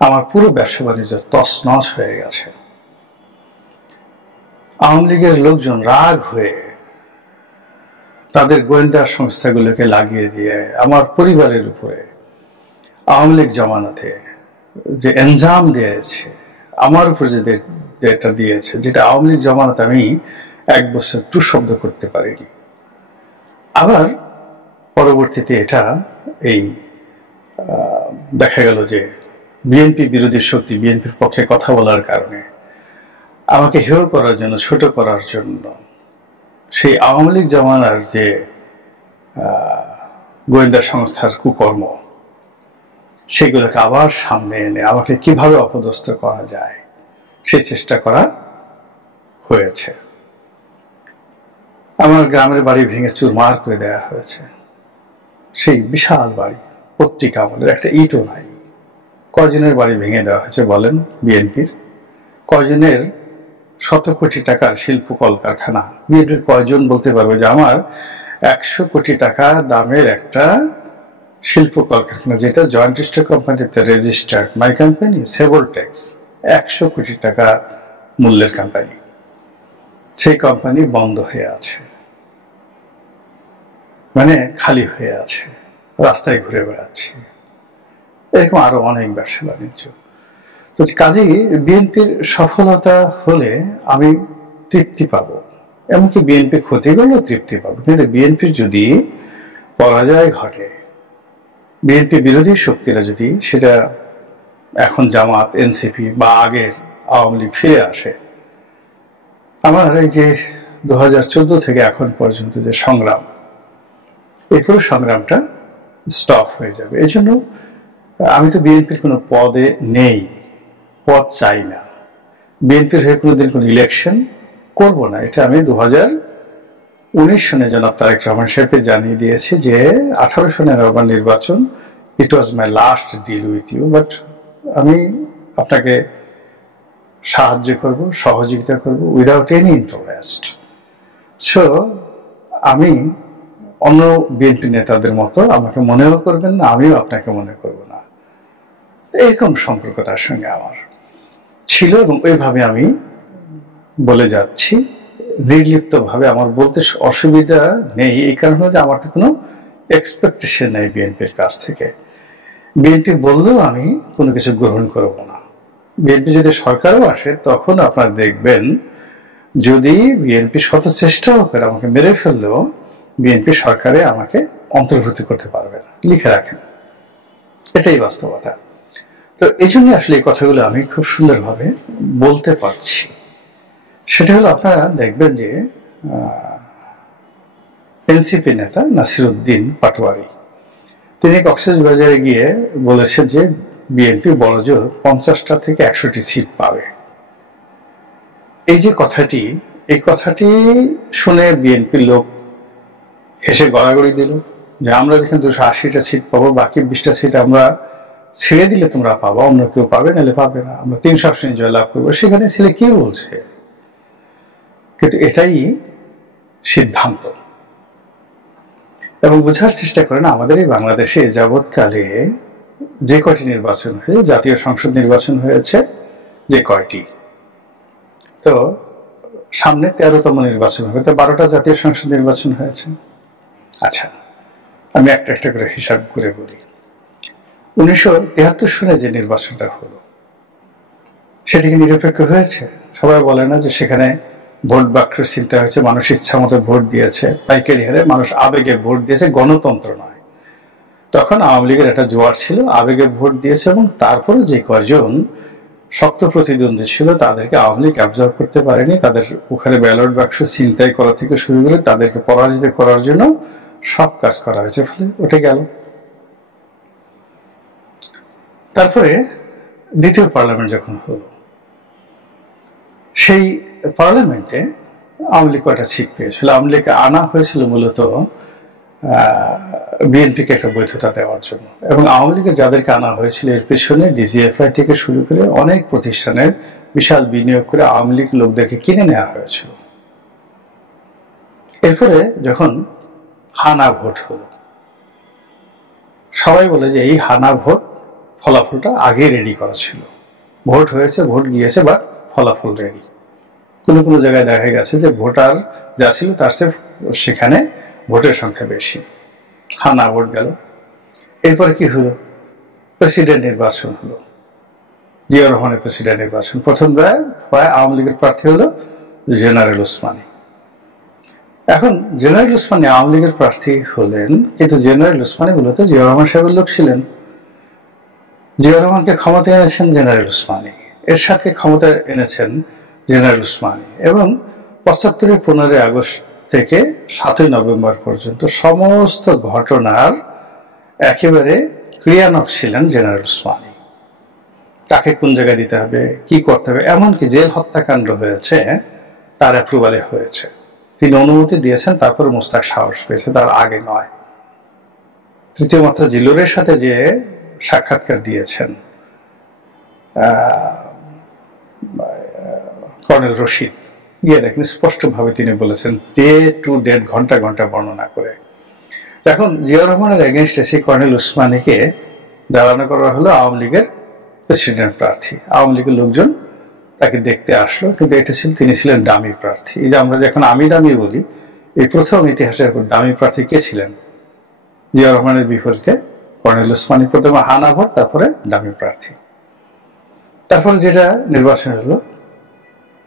আমার পুরো ব্যবসা বাণিজ্য তছনছ হয়ে গেছে। আওয়ামী লীগের লোকজন রাগ হয়ে তাদের গোয়েন্দা সংস্থাগুলোকে লাগিয়ে দিয়ে আমার পরিবারের উপরে আওয়ামী লীগ জমানাতে যে এনজাম দিয়েছে, আমার উপর যেটা দিয়েছে, যেটা আওয়ামী লীগ জমানাতে আমি 1 বছর টু শব্দ করতে পারিনি। আবার পরবর্তীতে এটা এই দেখা গেল যে বিএনপি বিরোধী শক্তি, বিএনপির পক্ষে কথা বলার কারণে আমাকে হেয় করার জন্য, ছোট করার জন্য সেই আওয়ামী লীগ জমানার যে গোয়েন্দা সংস্থার কুকর্ম, সেগুলোকে আবার সামনে এনে আমাকে কিভাবে অপদস্থ করা যায় সেই চেষ্টা করা হয়েছে। আমার গ্রামের বাড়ি ভেঙে চুরমার করে দেওয়া হয়েছে। সেই বিশাল বাড়ি, পত্রিকা আমলের একটা ইটও নাই। কয়জনের বাড়ি ভেঙে দেওয়া হয়েছে বলেন বিএনপির? কয়জনের শত কোটি টাকার শিল্প কলকারখানা? বিএনপির কয়জন বলতে পারবে যে আমার 100 কোটি টাকা দামের একটা শিল্প কলকারখানা, যেটা জয়েন্ট স্টক কোম্পানিতে রেজিস্টার্ড, মাই কোম্পানি, সেভরটেক্স, 100 কোটি টাকা মূল্যের কোম্পানি, সেই কোম্পানি বন্ধ হয়ে আছে, মানে খালি হয়ে আছে, রাস্তায় ঘুরে বেড়াচ্ছে। এরকম আরো অনেক ব্যবসা বাণিজ্য। তো কাজেই বিএনপির সফলতা হলে আমি তৃপ্তি পাবো, এমনকি বিএনপি ক্ষতি করলেও তৃপ্তি পাবো। কিন্তু বিএনপির যদি পরাজয় ঘটে, বিএনপি বিরোধী শক্তিরা যদি, সেটা এখন জামাত, এনসিপি বা আগের আওয়ামী লীগ ফিরে আসে, আমার এই যে 2014 থেকে এখন পর্যন্ত যে সংগ্রাম, এই পুরো সংগ্রামটা স্টপ হয়ে যাবে। এই জন্য আমি তো বিএনপির কোনো পদে নেই, পদ চাই না, বিএনপির হয়ে কোনোদিন কোনো ইলেকশন করব না। এটা আমি 2019 সনে জনাব তারেক রহমান সাহেবকে জানিয়ে দিয়েছি যে 18 সনের আবার নির্বাচন, it was my last deal with you, but আমি আপনাকে সাহায্য করব, সহযোগিতা করব উইদাউট এনি ইন্টারেস্ট। সো আমি অন্য বিএনপি নেতাদের মতো আমাকে মনেও করবেন না, আমিও আপনাকে মনে করব না। এরকম সম্পর্ক তার সঙ্গে আমার ছিল এবং ওইভাবে আমি বলে যাচ্ছি নির্লিপ্তভাবে, আমার বলতে অসুবিধা নেই এই কারণে যে আমার তো কোনো এক্সপেকটেশন নেই বিএনপির কাছ থেকে। বিএনপি বললেও আমি কোনো কিছু গ্রহণ করব না। বিএনপি যদি সরকারও আসে তখন আপনারা দেখবেন, যদি বিএনপি শত চেষ্টাও করে আমাকে মেরে ফেললেও বিএনপি সরকারে আমাকে অন্তর্ভুক্তি করতে পারবে না, লিখে রাখেন। এটাই বাস্তবতা। তো এই জন্য আসলে এই কথাগুলো আমি খুব সুন্দরভাবে বলতে পারছি। সেটা হলো, আপনারা দেখবেন যে এনসিপি নেতা নাসিরউদ্দিন পাটোয়ারি, তিনি কক্সবাজারে গিয়ে বলেছেন যে বিএনপি বড়জোর 50টা থেকে 100টি সিট পাবে। এই যে কথাটি, এই কথাটি শুনে বিএনপির লোক হেসে গড়াগড়ি দিল যে আমরা যেখানে 280টা সিট পাবো, বাকি 20টা সিট আমরা ছেড়ে দিলে তোমরা পাবা, অন্য কেউ পাবে, নাহলে পাবে না, আমরা 300 আসনে জয়লাভ করবো। সেখানে ছেলে কে বলছে? কিন্তু এটাই সিদ্ধান্ত। এবং বোঝার চেষ্টা করেন, আমাদের এই বাংলাদেশে যাবৎকালে যে কয়টি নির্বাচন হয়েছে, জাতীয় সংসদ নির্বাচন হয়েছে যে কয়টি, তো সামনে 13তম নির্বাচন হবে, তো 12টা জাতীয় সংসদ নির্বাচন হয়েছে। আচ্ছা, আমি একটা একটা করে হিসাব করে বলি। 1973 সালে যে নির্বাচনটা হলো সেটা কি নিরপেক্ষ হয়েছে? সবাই বলে না যে সেখানে ভোট বাক্স চিন্তা হয়েছে, মানুষ ইচ্ছা মতো ভোট দিয়েছে, পাইকারি হারে মানুষ আবেগে ভোট দিয়েছে, গণতন্ত্র নয়। তখন আওয়ামী লীগের একটা জোয়ার ছিল, আবেগে ভোট দিয়েছে, এবং তারপরে যে কয়জন শক্ত প্রতিদ্বন্দ্বী ছিল তাদেরকে আওয়ামী লীগ অ্যাবজর্ব করতে পারেনি। তাদের ওখানে ব্যালট বাক্স ছিনতাই করা থেকে শুরু করে তাদেরকে পরাজিত করার জন্য সব কাজ করা হয়েছে, ফলে ওটা গেল। তারপরে দ্বিতীয় পার্লামেন্ট যখন হলো, সেই পার্লামেন্টে আওয়ামী লীগ কয়টা সিট পেয়েছিল? আওয়ামী লীগকে আনা হয়েছিল মূলত বিএনপিকে একটা বৈধতা দেওয়ার জন্য, এবং আওয়ামী লীগের যাদেরকে আনা হয়েছিল এর পেছনে ডিজিএফআই থেকে শুরু করে অনেক প্রতিষ্ঠানের বিশাল বিনিয়োগ করে আওয়ামী লীগ লোকদেরকে কিনে নেওয়া হয়েছিল। এরপরে যখন হানা ভোট হলো, সবাই বলে যে এই হানা ভোট ফলাফলটা আগে রেডি করা ছিল, ভোট হয়েছে, ভোট গিয়েছে, বা ফলাফল রেডি। কোনো কোনো জায়গায় দেখা গেছে যে ভোটার যা ছিল তার চেয়ে সেখানে ভোটের সংখ্যা বেশি, হানা ভোট গেল। এরপরে কি হলো? প্রেসিডেন্ট নির্বাচন হলো, জিয়াউর রহমানের প্রেসিডেন্ট নির্বাচন। প্রথম আওয়ামী লীগের প্রার্থী হলো জেনারেল ওসমানী। এখন জেনারেল ওসমানী আওয়ামী লীগের প্রার্থী হলেন, কিন্তু জেনারেল ওসমানী মূলত জিয়াউর রহমান সাহেবের লোক ছিলেন। জিয়াউর রহমানকে ক্ষমতায় এনেছেন জেনারেল ওসমানী, এর সাথে ক্ষমতা এনেছেন জেনারেল ওসমানী, এবং 75-এর 15 আগস্ট থেকে 7ই নভেম্বর পর্যন্ত সমস্ত ঘটনার একেবারে ক্রিয়ানক ছিলেন জেনারেল ওসমানী। কাকে কোন জায়গায় দিতে হবে, কি করতে হবে, এমনকি জেল হত্যাকাণ্ড হয়েছে তার অ্যাপ্রুভালে হয়েছে, তিনি অনুমতি দিয়েছেন, তারপরে মোস্তাক সাহস পেয়েছে, তার আগে নয়। তৃতীয় মাত্রা জিলুরের সাথে যে সাক্ষাৎকার দিয়েছেন কর্নেল রশিদ, গিয়ে দেখেন স্পষ্টভাবে তিনি বলেছেন ডে টু ডেট, ঘন্টা ঘন্টা বর্ণনা করে। এখন জিয়াউর রহমানের এগেনস্টে সেই কর্নেল ওসমানীকে দাঁড়ানো করা হলো আওয়ামী লীগের প্রেসিডেন্ট প্রার্থী। আওয়ামী লীগের লোকজন তাকে দেখতে আসলো, কিন্তু এটা ছিল, তিনি ছিলেন ডামি প্রার্থী। এই যে আমরা যখন আমি ডামি বলি, এই প্রথম ইতিহাসের ডামি প্রার্থী কে ছিলেন? জিয়াউর রহমানের বিপরীতে কর্নেল ওসমানী। প্রথমে হানা ভোট, তারপরে ডামি প্রার্থী। তারপরে যেটা নির্বাচন হলো,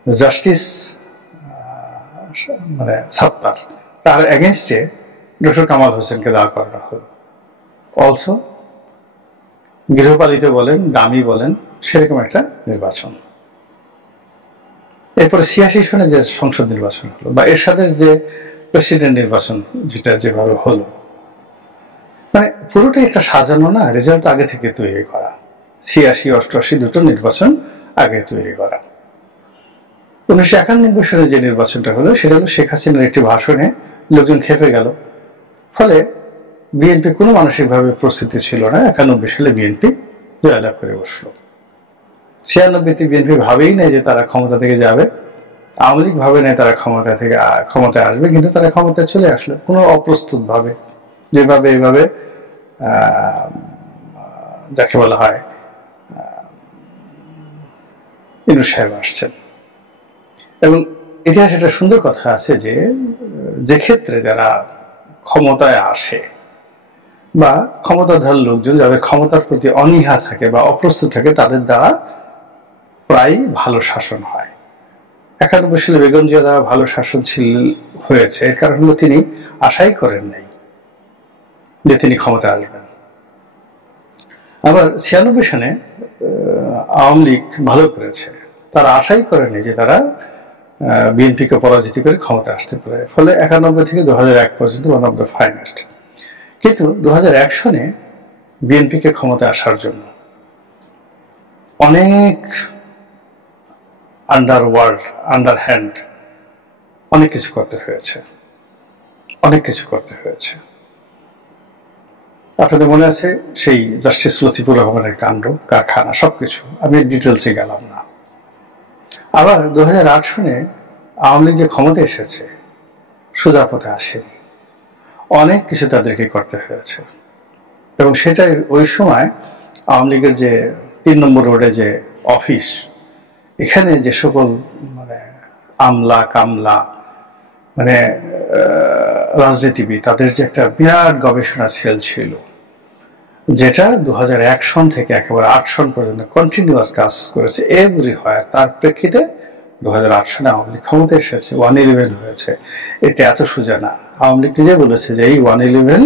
জাস্টিস মানে সাত্তার, তার এগেনস্টে ডক্টর কামাল হোসেনকে দাঁড় করানো হলো। অলসো গৃহপালিত বলেন, দামি বলেন, সেরকম একটা নির্বাচন। এরপরে 86 সনে যে সংসদ নির্বাচন হলো, বা এর সাথে যে প্রেসিডেন্ট নির্বাচন যেটা যেভাবে হলো, মানে পুরোটাই একটা সাজানো না, রেজাল্ট আগে থেকে তৈরি করা। 86, 88 দুটো নির্বাচন আগে তৈরি করা। 1991 সালে যে নির্বাচনটা হলো সেটা হলো শেখ হাসিনার একটি ভাষণে লোকজন খেপে গেল, ফলে বিএনপি কোনো মানসিকভাবে প্রস্তুতি ছিল না। 91 সালে বিএনপি জয়লাভ করে বসলো। 96-তে বিএনপি ভাবেই নাই যে তারা ক্ষমতা থেকে যাবে, আওয়ামী লীগ ভাবে নাই তারা ক্ষমতায় আসবে, কিন্তু তারা ক্ষমতায় চলে আসলো কোনো অপ্রস্তুত ভাবে, যেভাবে এইভাবে যাকে বলা হয় ইউনূস সাহেব আসছেন। এবং ইতিহাসে একটা সুন্দর কথা আছে যে যে ক্ষেত্রে যারা ক্ষমতায় আসে বা ক্ষমতাধর লোকজন যাদের ক্ষমতার প্রতি অনীহা থাকে বা অপ্রস্তুত থাকে তাদের দ্বারা প্রায় ভালো শাসন হয়। 91 সালে বেগম জিয়া দ্বারা ভালো শাসন হয়েছে, এর কারণ হলো তিনি আশাই করেন নাই যে তিনি ক্ষমতায় আসবেন। আবার 96 সালে আওয়ামী লীগ ভালো করেছে, তারা আশাই করেনি যে তারা বিএনপিকে পরাজিত করে ক্ষমতা আসতে পারে। ফলে 91 থেকে 2001 পর্যন্ত ওয়ান অফ দ্য ফাইনেস্ট। কিন্তু 2001 সনে বিএনপিকে ক্ষমতা আসার জন্য অনেক আন্ডারহ্যান্ড অনেক কিছু করতে হয়েছে, অনেক কিছু করতে হয়েছে। আপনাদের মনে আছে সেই জাস্টিস লতিফুর রহমানের কাণ্ড, কারখানা, সবকিছু, আমি ডিটেলসে গেলাম না। আবার 2008 সনে আওয়ামী লীগ যে ক্ষমতা এসেছে সোজা পথে আসেনি, অনেক কিছু তাদেরকে করতে হয়েছে। এবং সেটাই ওই সময় আওয়ামী লীগের যে 3 নম্বর রোডে যে অফিস, এখানে যে সকল মানে আমলা কামলা মানে রাজনীতিবিদ, তাদের যে একটা বিরাট গবেষণা সেল ছিল, যেটা 2001 সন থেকে একেবারে 8 সন পর্যন্ত কন্টিনিউয়াস কাজ করেছে এভরিহোয়ার। তার প্রেক্ষিতে 2008 সনে আওয়ামী লীগ ক্ষমতা এসেছে, 111 হয়েছে। এটা এত সোজা না। আওয়ামী লীগ নিজে বলেছে যে এই 111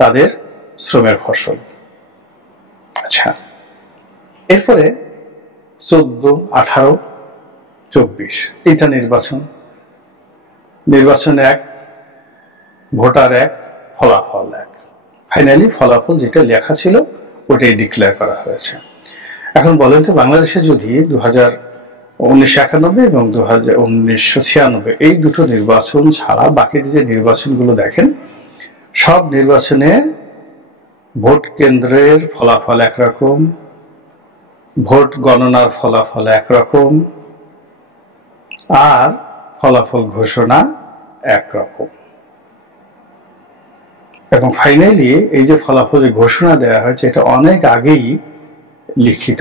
তাদের শ্রমের ফসল। আচ্ছা, এরপরে 14, 18, 24 তিনটা নির্বাচন এক, ভোটার এক, ফলাফল এক। ফাইনালি ফলাফল যেটা লেখা ছিল ওটাই ডিক্লেয়ার করা হয়েছে। এখন বলেন তো, বাংলাদেশে যদি 1991 এবং 1996 এই দুটো নির্বাচন ছাড়া বাকি যে নির্বাচনগুলো দেখেন, সব নির্বাচনে ভোট কেন্দ্রের ফলাফল একরকম, ভোট গণনার ফলাফল একরকম, আর ফলাফল ঘোষণা একরকম। এবং ফাইনালি এই যে ফলাফল ঘোষণা দেওয়া হয়েছে এটা অনেক আগেই লিখিত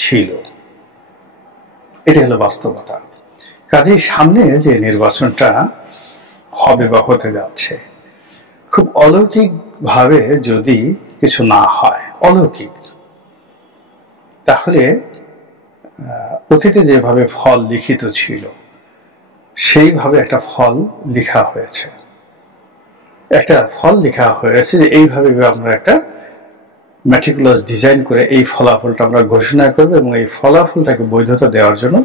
ছিল। এটা হলো বাস্তবতা। কাজেই সামনে যে নির্বাচনটা হবে বা হতে যাচ্ছে, খুব অলৌকিক ভাবে যদি কিছু না হয়, অলৌকিক, তাহলে অতীতে যেভাবে ফল লিখিত ছিল সেইভাবে একটা ফল লেখা হয়েছে, যে এইভাবে আমরা একটা ম্যাটিকুলাস ডিজাইন করে এই ফলাফলটা আমরা ঘোষণা করবো, এবং এই ফলাফলটাকে বৈধতা দেওয়ার জন্য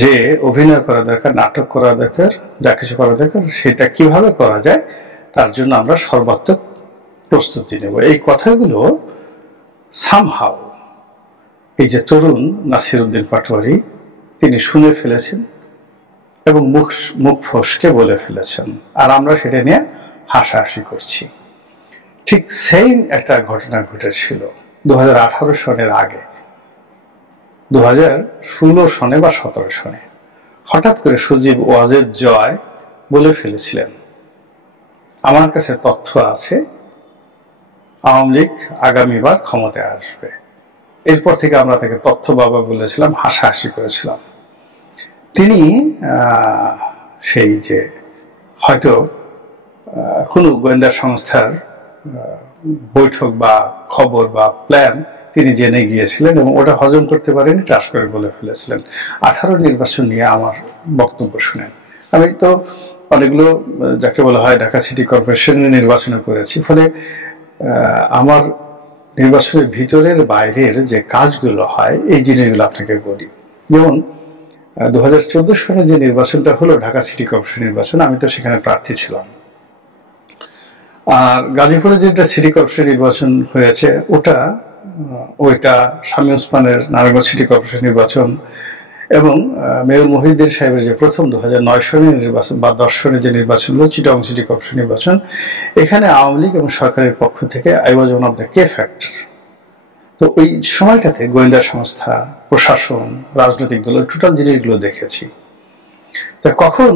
যে অভিনয় করা দরকার, নাটক করা দরকার, যা কিছু করা দরকার, সেটা কিভাবে করা যায় তার জন্য আমরা সর্বাত্মক প্রস্তুতি নেব। এই কথাগুলো সামহাও এই যে তরুণ নাসির উদ্দিন পাটোয়ারি তিনি শুনে ফেলেছেন এবং মুখ ফসকে বলে ফেলেছেন, আর আমরা সেটা নিয়ে হাসাহাসি করছি। ঠিক সেম একটা ঘটনা ঘটেছিল 2018 সনের আগে, 2016 সনে বা 17 সনে হঠাৎ করে সজীব ওয়াজেদ জয় বলে ফেলেছিলেন, আমার কাছে তথ্য আছে আওয়ামী লীগ আগামীবার ক্ষমতায় আসবে। এরপর থেকে আমরা তাকে তথ্য বাবা বলেছিলাম, হাসাহাসি করেছিলাম। তিনি সেই যে হয়তো কোনো গোয়েন্দা সংস্থার বৈঠক বা খবর বা প্ল্যান তিনি জেনে গিয়েছিলেন এবং ওটা হজম করতে পারেনি, ট্রাস করে বলে ফেলেছিলেন। 18 নির্বাচন নিয়ে আমার বক্তব্য শুনেন। আমি তো অনেকগুলো যাকে বলা হয় ঢাকা সিটি কর্পোরেশনের নির্বাচনে করেছি, ফলে আমার নির্বাচনের ভিতরের বাইরের যে কাজগুলো হয় এই জিনিসগুলো আপনাকে বলি। যেমন 2014 সালে যে নির্বাচনটা হলো ঢাকা সিটি কর্পোরেশন নির্বাচন, আমি তো সেখানে প্রার্থী ছিলাম। আর গাজীপুরে যেটা সিটি কর্পোরেশন নির্বাচন হয়েছে ওইটা শামীম ওসমানের নারায়ণগঞ্জ সিটি কর্পোরেশন নির্বাচন, এবং মেয়র মহিউদ্দিন সাহেবের যে প্রথম 2009 সনের নির্বাচন বা 10 সনের যে নির্বাচন হলো চিটাগং সিটি কর্পোরেশন নির্বাচন, এখানে আওয়ামী লীগ এবং সরকারের পক্ষ থেকে I was one of the K factor. তো ওই সময়টাতে গোয়েন্দা সংস্থা, প্রশাসন, রাজনৈতিক দল, টোটাল জিনিসগুলো দেখেছি। তা কখন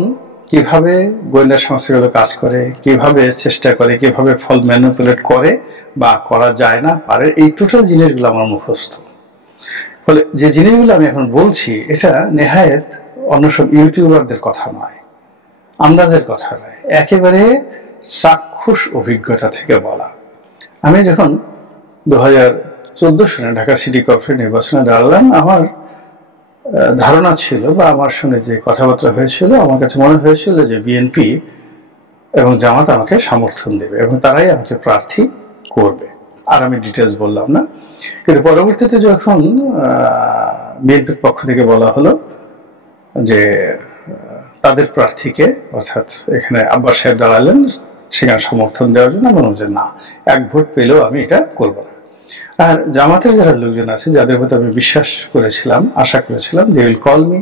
কিভাবে গোয়েন্দা সংস্থাগুলো কাজ করে, কিভাবে চেষ্টা করে, কিভাবে ফল ম্যানিপুলেট করে বা করা যায় না পারে, এই টোটাল জিনিসগুলো আমার মুখস্থ। ফলে যে জিনিসগুলো আমি এখন বলছি এটা নেহায়েত অন্য সব ইউটিউবারদের কথা নয়, আন্দাজের কথা নয়, একেবারে চাক্ষুষ অভিজ্ঞতা থেকে বলা। আমি যখন 2014 সালে ঢাকা সিটি কর্পোরেশন নির্বাচনে দাঁড়ালাম, আমার ধারণা ছিল বা আমার সঙ্গে যে কথাবার্তা হয়েছিল, আমার কাছে মনে হয়েছিল যে বিএনপি এবং জামাত আমাকে সমর্থন দেবে এবং তারাই আমাকে প্রার্থী করবে। আর আমি ডিটেলস বললাম না। কিন্তু পরবর্তীতে যখন বিএনপির পক্ষ থেকে বলা হলো যে তাদের প্রার্থীকে, অর্থাৎ এখানে আব্বাস সাহেব দাঁড়ালেন সেখানে সমর্থন দেওয়ার জন্য, আমি বললাম যে না, 1 ভোট পেলেও আমি এটা করব না। আর জামাতের যারা লোকজন আছে, যাদের প্রতি আমি বিশ্বাস করেছিলাম, আশা করেছিলাম দে উইল কল মি,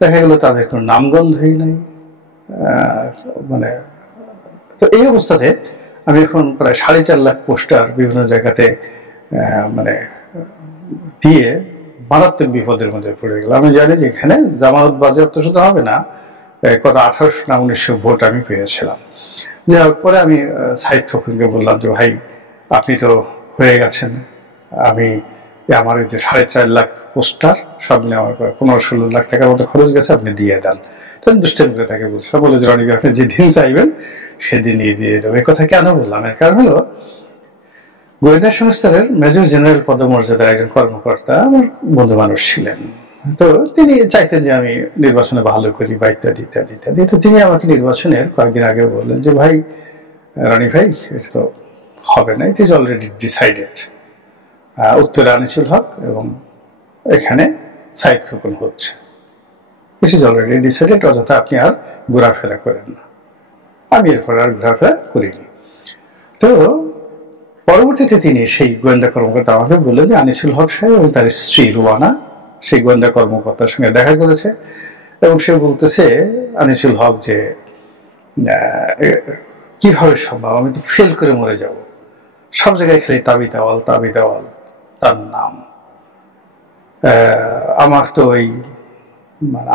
দেখা গেল তাদের কোনো নামগন্ধই নাই। মানে তো এই অবস্থাতে আমি এখন প্রায় 4.5 লাখ পোস্টার বিভিন্ন জায়গাতে মানে দিয়ে মারাত্মক বিপদের মধ্যে পড়ে গেল। আমি জানি যে এখানে জামানত বাজেয়াপ্ত শুধু হবে না, কত 1800 না 1900 ভোট আমি পেয়েছিলাম। যাওয়ার পরে আমি সাইদ খোকনকে বললাম যে ভাই, আপনি তো হয়ে গেছেন, আমি আমার এই যে 4.5 লাখ পোস্টার সব মিলে আমার 15-16 লাখ টাকার মতো খরচ গেছে, আপনি দিয়ে দেন। তখন দুষ্টামি করে তাকে বলছিলাম, বলে যে রনি, আপনি যেদিন চাইবেন সেদিনই দিয়ে দেবো। এই কথা কেন বললাম? এর কারণ হলো, গোয়েন্দা সংস্থার মেজর জেনারেল পদমর্যাদার একজন কর্মকর্তা আমার বন্ধু মানুষ ছিলেন। তো তিনি চাইতেন যে আমি নির্বাচনে ভালো করি বা ইত্যাদি ইত্যাদি ইত্যাদি। তো তিনি আমাকে নির্বাচনের কয়েকদিন আগে বললেন যে ভাই, রানী ভাই, এটা তো হবে না, ইট ইজ অলরেডি ডিসাইডেড, উত্তরে আনিসুল হক এবং এখানে সাইদ খোকন হচ্ছে, ইট ইজ অলরেডি ডিসাইডেড, অযথা আপনি আর ঘোরাফেরা করেন না। আমি এরপর আর ঘোরাফেরা করিনি। তো পরবর্তীতে তিনি সেই গোয়েন্দা কর্মকর্তা আমাকে বললেন যে আনিসুল হক সাহেব এবং তার স্ত্রী রুবানা সেই গোয়েন্দা কর্মকর্তার সঙ্গে দেখা করেছে এবং সে বলতেছে আনিসুল হক যে কিভাবে সম্ভব, আমি তো ফেল করে মরে যাব, সব জায়গায় খালি তাবি দেওয়াল তাবি দেওয়াল, তার নাম। আমার তো ওই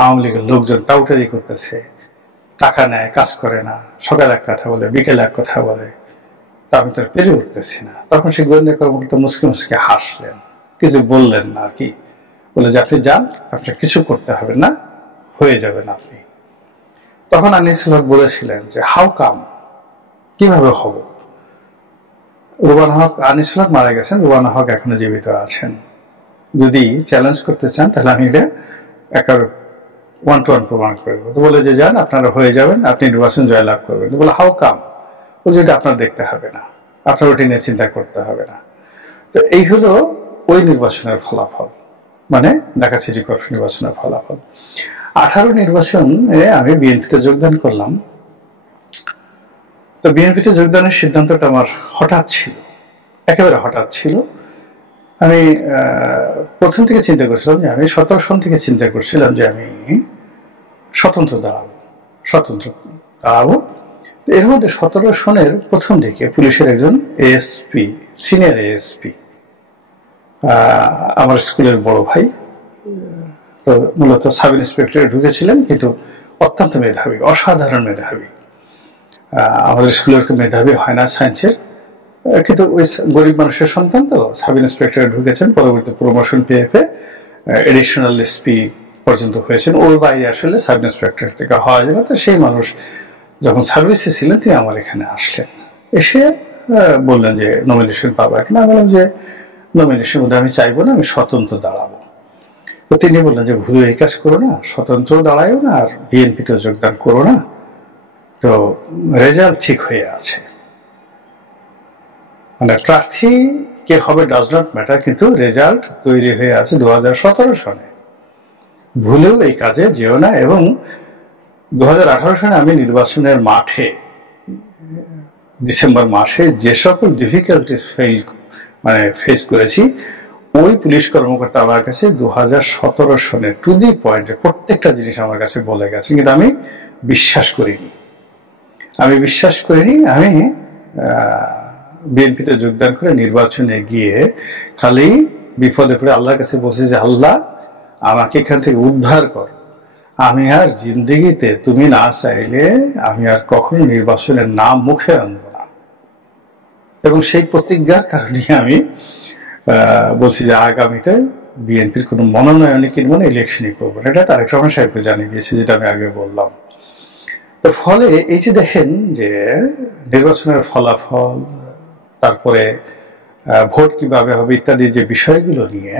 আওয়ামী লীগের লোকজন টাউটারি করতেছে, টাকা নেয়, কাজ করে না, সকালে এক কথা বলে বিকেলে এক কথা বলে, তা আমি তো পেরে উঠতেছি না। তখন সে গোয়েন্দা কর্মকর্তা মুসকে মুসকে হাসলেন, কিছু বললেন না আর কি, বলে যে আপনি যান, আপনার কিছু করতে হবে না, হয়ে যাবেন আপনি। তখন আনিসুল হক বলেছিলেন যে হাউ কাম, কিভাবে হব? রুবানা হক, আনিসুল হক মারা গেছেন, রুবানা হক এখনো জীবিত আছেন। যদি চ্যালেঞ্জ করতে চান তাহলে আমি এটা একেবারে 1 to 1 প্রমাণ করে দেবো। তো বলে যে যান, আপনারা হয়ে যাবেন, আপনি নির্বাচন জয়লাভ করবেন। বলে হাউ কাম? বলে এটা আপনার দেখতে হবে না, আপনার ওটি নিয়ে চিন্তা করতে হবে না। তো এই হলো ওই নির্বাচনের ফলাফল, মানে ঢাকা সিটি কর্পোরেশন নির্বাচনের ফলাফল। 18 নির্বাচনে আমি বিএনপিতে যোগদান করলাম। তো বিএনপিতে যোগদানের সিদ্ধান্তটা আমার হঠাৎ ছিল, একেবারে হঠাৎ ছিল। আমি প্রথম থেকে চিন্তা করছিলাম যে আমি 17 সন থেকে চিন্তা করছিলাম যে আমি স্বতন্ত্র দাঁড়াবো। এর মধ্যে 17 সনের প্রথম দিকে পুলিশের একজন এএসপি, সিনিয়র এএসপি, আমার স্কুলের বড় ভাই, তো মূলত সাব ইন্সপেক্টরে ঢুকেছিলেন, কিন্তু অত্যন্ত মেধাবী, অসাধারণ মেধাবী। আমাদের স্কুলের মেধাবী হয় না সায়েন্সের, কিন্তু ওই গরিব মানুষের সন্তান, তো সাব ইন্সপেক্টরে ঢুকেছেন, পরবর্তী প্রমোশন পেয়ে এডিশনাল এসপি পর্যন্ত হয়েছেন। ওর বাইরে আসলে সাব ইন্সপেক্টর থেকে হওয়া যাবে। তো সেই মানুষ যখন সার্ভিসে ছিলেন তিনি আমার এখানে আসলেন, এসে বললেন যে নমিনেশন পাবা কিনা। আমি বললাম যে নমিনেশন মধ্যে আমি চাইবো না, আমি স্বতন্ত্র দাঁড়াবো। তো তিনি বললেন যে ভুল এই কাজ করো না, স্বতন্ত্র দাঁড়ায়ও না আর বিএনপিতে যোগদান করো না, তো রেজাল্ট ঠিক হয়ে আছে, মানে প্রার্থী কে হবে ডাজ নট ম্যাটার, কিন্তু রেজাল্ট তৈরি হয়ে আছে 2017 সনে, ভুলেও এই কাজে যেও না। এবং 2018 সনে আমি নির্বাচনের মাঠে ডিসেম্বর মাসে যে সকল ডিফিকাল্টিস ফেস করেছি, ওই পুলিশ কর্মকর্তা আমার কাছে 2017 সনে টু দি পয়েন্টে প্রত্যেকটা জিনিস আমার কাছে বলে গেছে, কিন্তু আমি বিশ্বাস করিনি। আমি বিএনপিতে যোগদান করে নির্বাচনে গিয়ে খালি বিপদে পড়ে আল্লাহর কাছে বলছি যে আল্লাহ আমাকে এখান থেকে উদ্ধার কর, আমি আর জিন্দেগিতে তুমি না চাইলে আমি আর কখনো নির্বাচনের নাম মুখে আনবো না। এবং সেই প্রতিজ্ঞার কারণে আমি বলছি যে আগামীতে বিএনপির কোনো মনোনয়নে কিনবো না, ইলেকশনই করবো না, এটা তারেক রহমান সাহেবকে জানিয়ে দিয়েছে, যেটা আমি আগে বললাম। তো ফলে এই যে দেখেন যে নির্বাচনের ফলাফল, তারপরে ভোট কিভাবে হবে ইত্যাদি যে বিষয়গুলো নিয়ে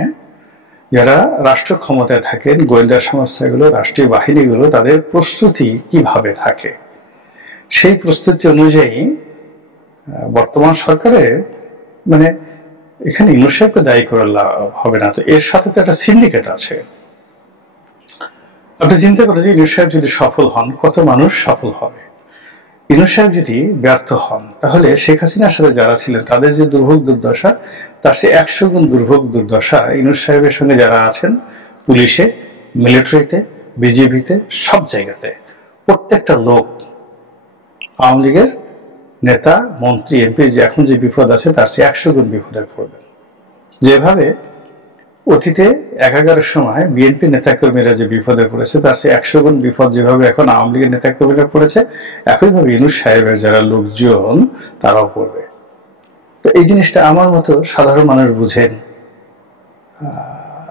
যারা রাষ্ট্র ক্ষমতায় থাকেন, গোয়েন্দা সংস্থাগুলো, রাষ্ট্রীয় বাহিনীগুলো, তাদের প্রস্তুতি কিভাবে থাকে, সেই প্রস্তুতি অনুযায়ী বর্তমান সরকারের মানে এখানে ইউনূস সাহেবকে দায়ী করে হবে না। তো এর সাথে তো একটা সিন্ডিকেট আছে। আপনি চিন্তা করেন যে ইউনূস সাহেব যদি সফল হন, কত মানুষ সফল হবে। ইউনূস সাহেব যদি ব্যর্থ হন, তাহলে শেখ হাসিনার সাথে যারা ছিলেন তাদের যে দুর্ভোগ দুর্দশা, তার সে 100 গুণ দুর্ভোগ দুর্দশা ইউনূস সাহেবের সঙ্গে যারা আছেন, পুলিশে, মিলিটারিতে, বিজেপিতে, সব জায়গাতে প্রত্যেকটা লোক, আওয়ামী লীগের নেতা, মন্ত্রী, এমপি যে এখন যে বিপদ আছে তার সে 100 গুণ বিপদে পড়বেন। যেভাবে অতীতে 11-এর সময় বিএনপি নেতাকর্মীরা যে বিপদে পড়েছে, তার সে 100 গুণ বিপদ যেভাবে এখন আওয়ামী লীগের নেতাকর্মীরা পড়েছে, একইভাবে ইউনূস সাহেবের যারা লোকজন তারাও পড়বে। তো এই জিনিসটা আমার মতো সাধারণ মানুষ বুঝেন,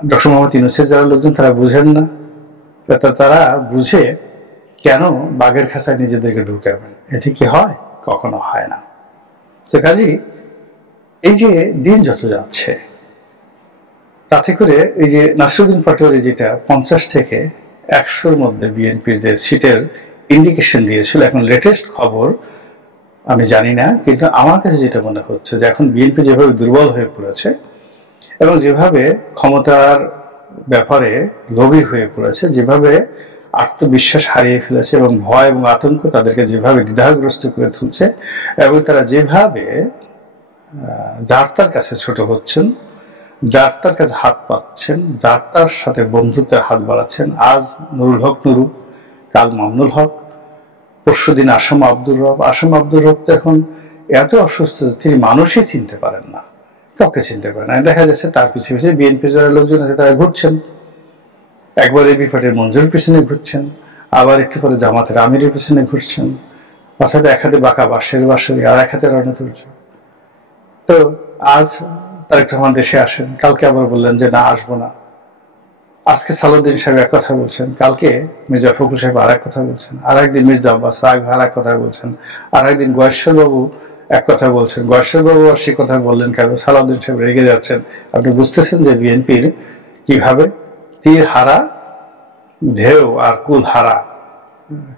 ডক্টর মোহাম্মদ ইউনূসের যারা লোকজন তারা বুঝেন না। তারা বুঝে কেন বাঘের খাঁচায় নিজেদেরকে ঢুকাবেন, এটি কি হয়? কখনো হয় না। তো কাজেই এই যে দিন যত যাচ্ছে, তাতে করে এই যে নাসিরউদ্দিন পাটোয়ারি যেটা 50 থেকে 100-র মধ্যে বিএনপির যে সিটের ইন্ডিকেশন দিয়েছিল, এখন লেটেস্ট খবর আমি জানি না, কিন্তু আমার কাছে যেটা মনে হচ্ছে যে এখন বিএনপি যেভাবে দুর্বল হয়ে পড়েছে এবং যেভাবে ক্ষমতার ব্যাপারে লোভী হয়ে পড়েছে, যেভাবে আত্মবিশ্বাস হারিয়ে ফেলেছে এবং ভয় এবং আতঙ্ক তাদেরকে যেভাবে দ্বিধাগ্রস্ত করে তুলছে, এবং তারা যেভাবে যার তার কাছে ছোট হচ্ছেন, যার তার কাছে হাত পাচ্ছেন, যার তার সাথে বন্ধুত্বের হাত বাড়াচ্ছেন, আজ নুরুল হক নুরু, কাল মামুনুল হক, পরশুদিন আসম আব্দুর রব। আসম আব্দুর রব তো এখন এত অসুস্থ, তিনি মানুষই চিনতে পারেন না, কাউকে চিনতে পারেন না। দেখা যাচ্ছে তার পিছিয়ে পিছিয়ে বিএনপি যারা লোকজন আছে তারা ঘুরছেন, একবার এবি পার্টির মঞ্জুর পিছনে ঘুরছেন, আবার একটু পরে জামাতের আমিরের পিছনে ঘুরছেন, অর্থাৎ এক হাতে বাঁকা বাঁশের বাঁশরি আর এক হাতে রণতুর্য। তো আজ তারেক রহমান দেশে আসেন, কালকে আবার বললেন যে না, আসবো না। আজকে সালাউদ্দিন সাহেব এক কথা বলছেন, কালকে মির্জা ফখরুল সাহেব আর এক কথা বলছেন, আর একদিন মির্জা আব্বাস রাগ আর এক কথা বলছেন, আর একদিন গয়েশ্বর বাবু এক কথা বলছেন। গয়েশ্বর বাবু আর সে কথা বললেন কেন? সালাউদ্দিন সাহেব রেগে যাচ্ছেন। আপনি বুঝতেছেন যে বিএনপির কিভাবে তীর হারা, ঢেউ আর কুল হারা,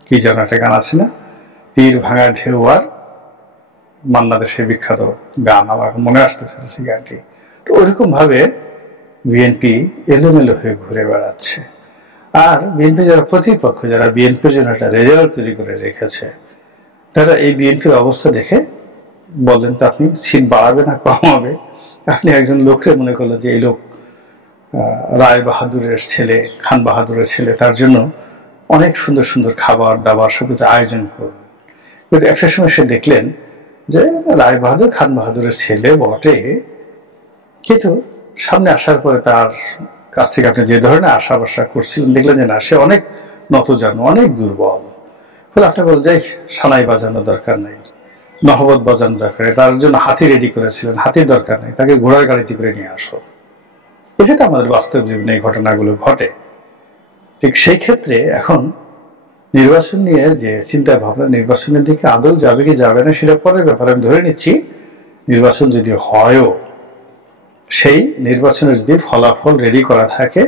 কি যেন একটা গান আছে না, তীর ভাঙা ঢেউ আর মান্না দেশের বিখ্যাত গান, আমার মনে আসতেছে সেই গানটি। তো ওইরকম ভাবে বিএনপি এলোমেলো হয়ে ঘুরে বেড়াচ্ছে। আর বিএনপি যারা প্রতিপক্ষ, যারা বিএনপির জন্য একটা রেজাল্ট তৈরি করে রেখেছে, তারা এই বিএনপির অবস্থা দেখে বললেন তো আপনি সিট বাড়াবে না কমাবে? আপনি একজন লোককে মনে করলেন যে এই লোক রায় বাহাদুরের ছেলে, খান বাহাদুরের ছেলে, তার জন্য অনেক সুন্দর সুন্দর খাবার দাবার সবকিছু আয়োজন করবেন। কিন্তু একটা সময় সে দেখলেন যে রায় বাহাদুর খান বাহাদুরের ছেলে বটে, কিন্তু সামনে আসার পরে তার কাছ থেকে আপনি যে ধরনের আশা বাসা করছিলেন, দেখলেন যে না, সে অনেক নতজানু, অনেক দুর্বল। ফলে আপনি বলেন যে সানাই বাজানোর দরকার নেই, নহবত বাজানোর দরকার নেই, তার জন্য হাতি রেডি করেছিলেন, হাতির দরকার নেই, তাকে ঘোড়ার গাড়িতে করে নিয়ে আসো। এটা তো আমাদের বাস্তব জীবনে এই ঘটনাগুলো ঘটে। ঠিক সেই ক্ষেত্রে এখন নির্বাচন নিয়ে যে চিন্তা ভাবনা, নির্বাচনের দিকে আদৌ যাবে কি যাবে না সেটা পরের ব্যাপারে। আমি ধরে নিচ্ছি নির্বাচন যদি হয়ও, সেই নির্বাচনের যদি ফলাফল রেডি করা থাকে,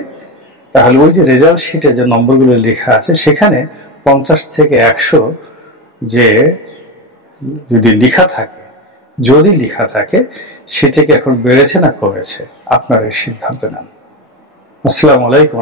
তাহলে ওই যে রেজাল্ট শিটে যে নম্বরগুলো লেখা আছে সেখানে 50 থেকে 100 যে যদি লেখা থাকে, সেটা কি এখন বেড়েছে না কমেছে, আপনার এই সিদ্ধান্ত নেন। আসসালামু আলাইকুম।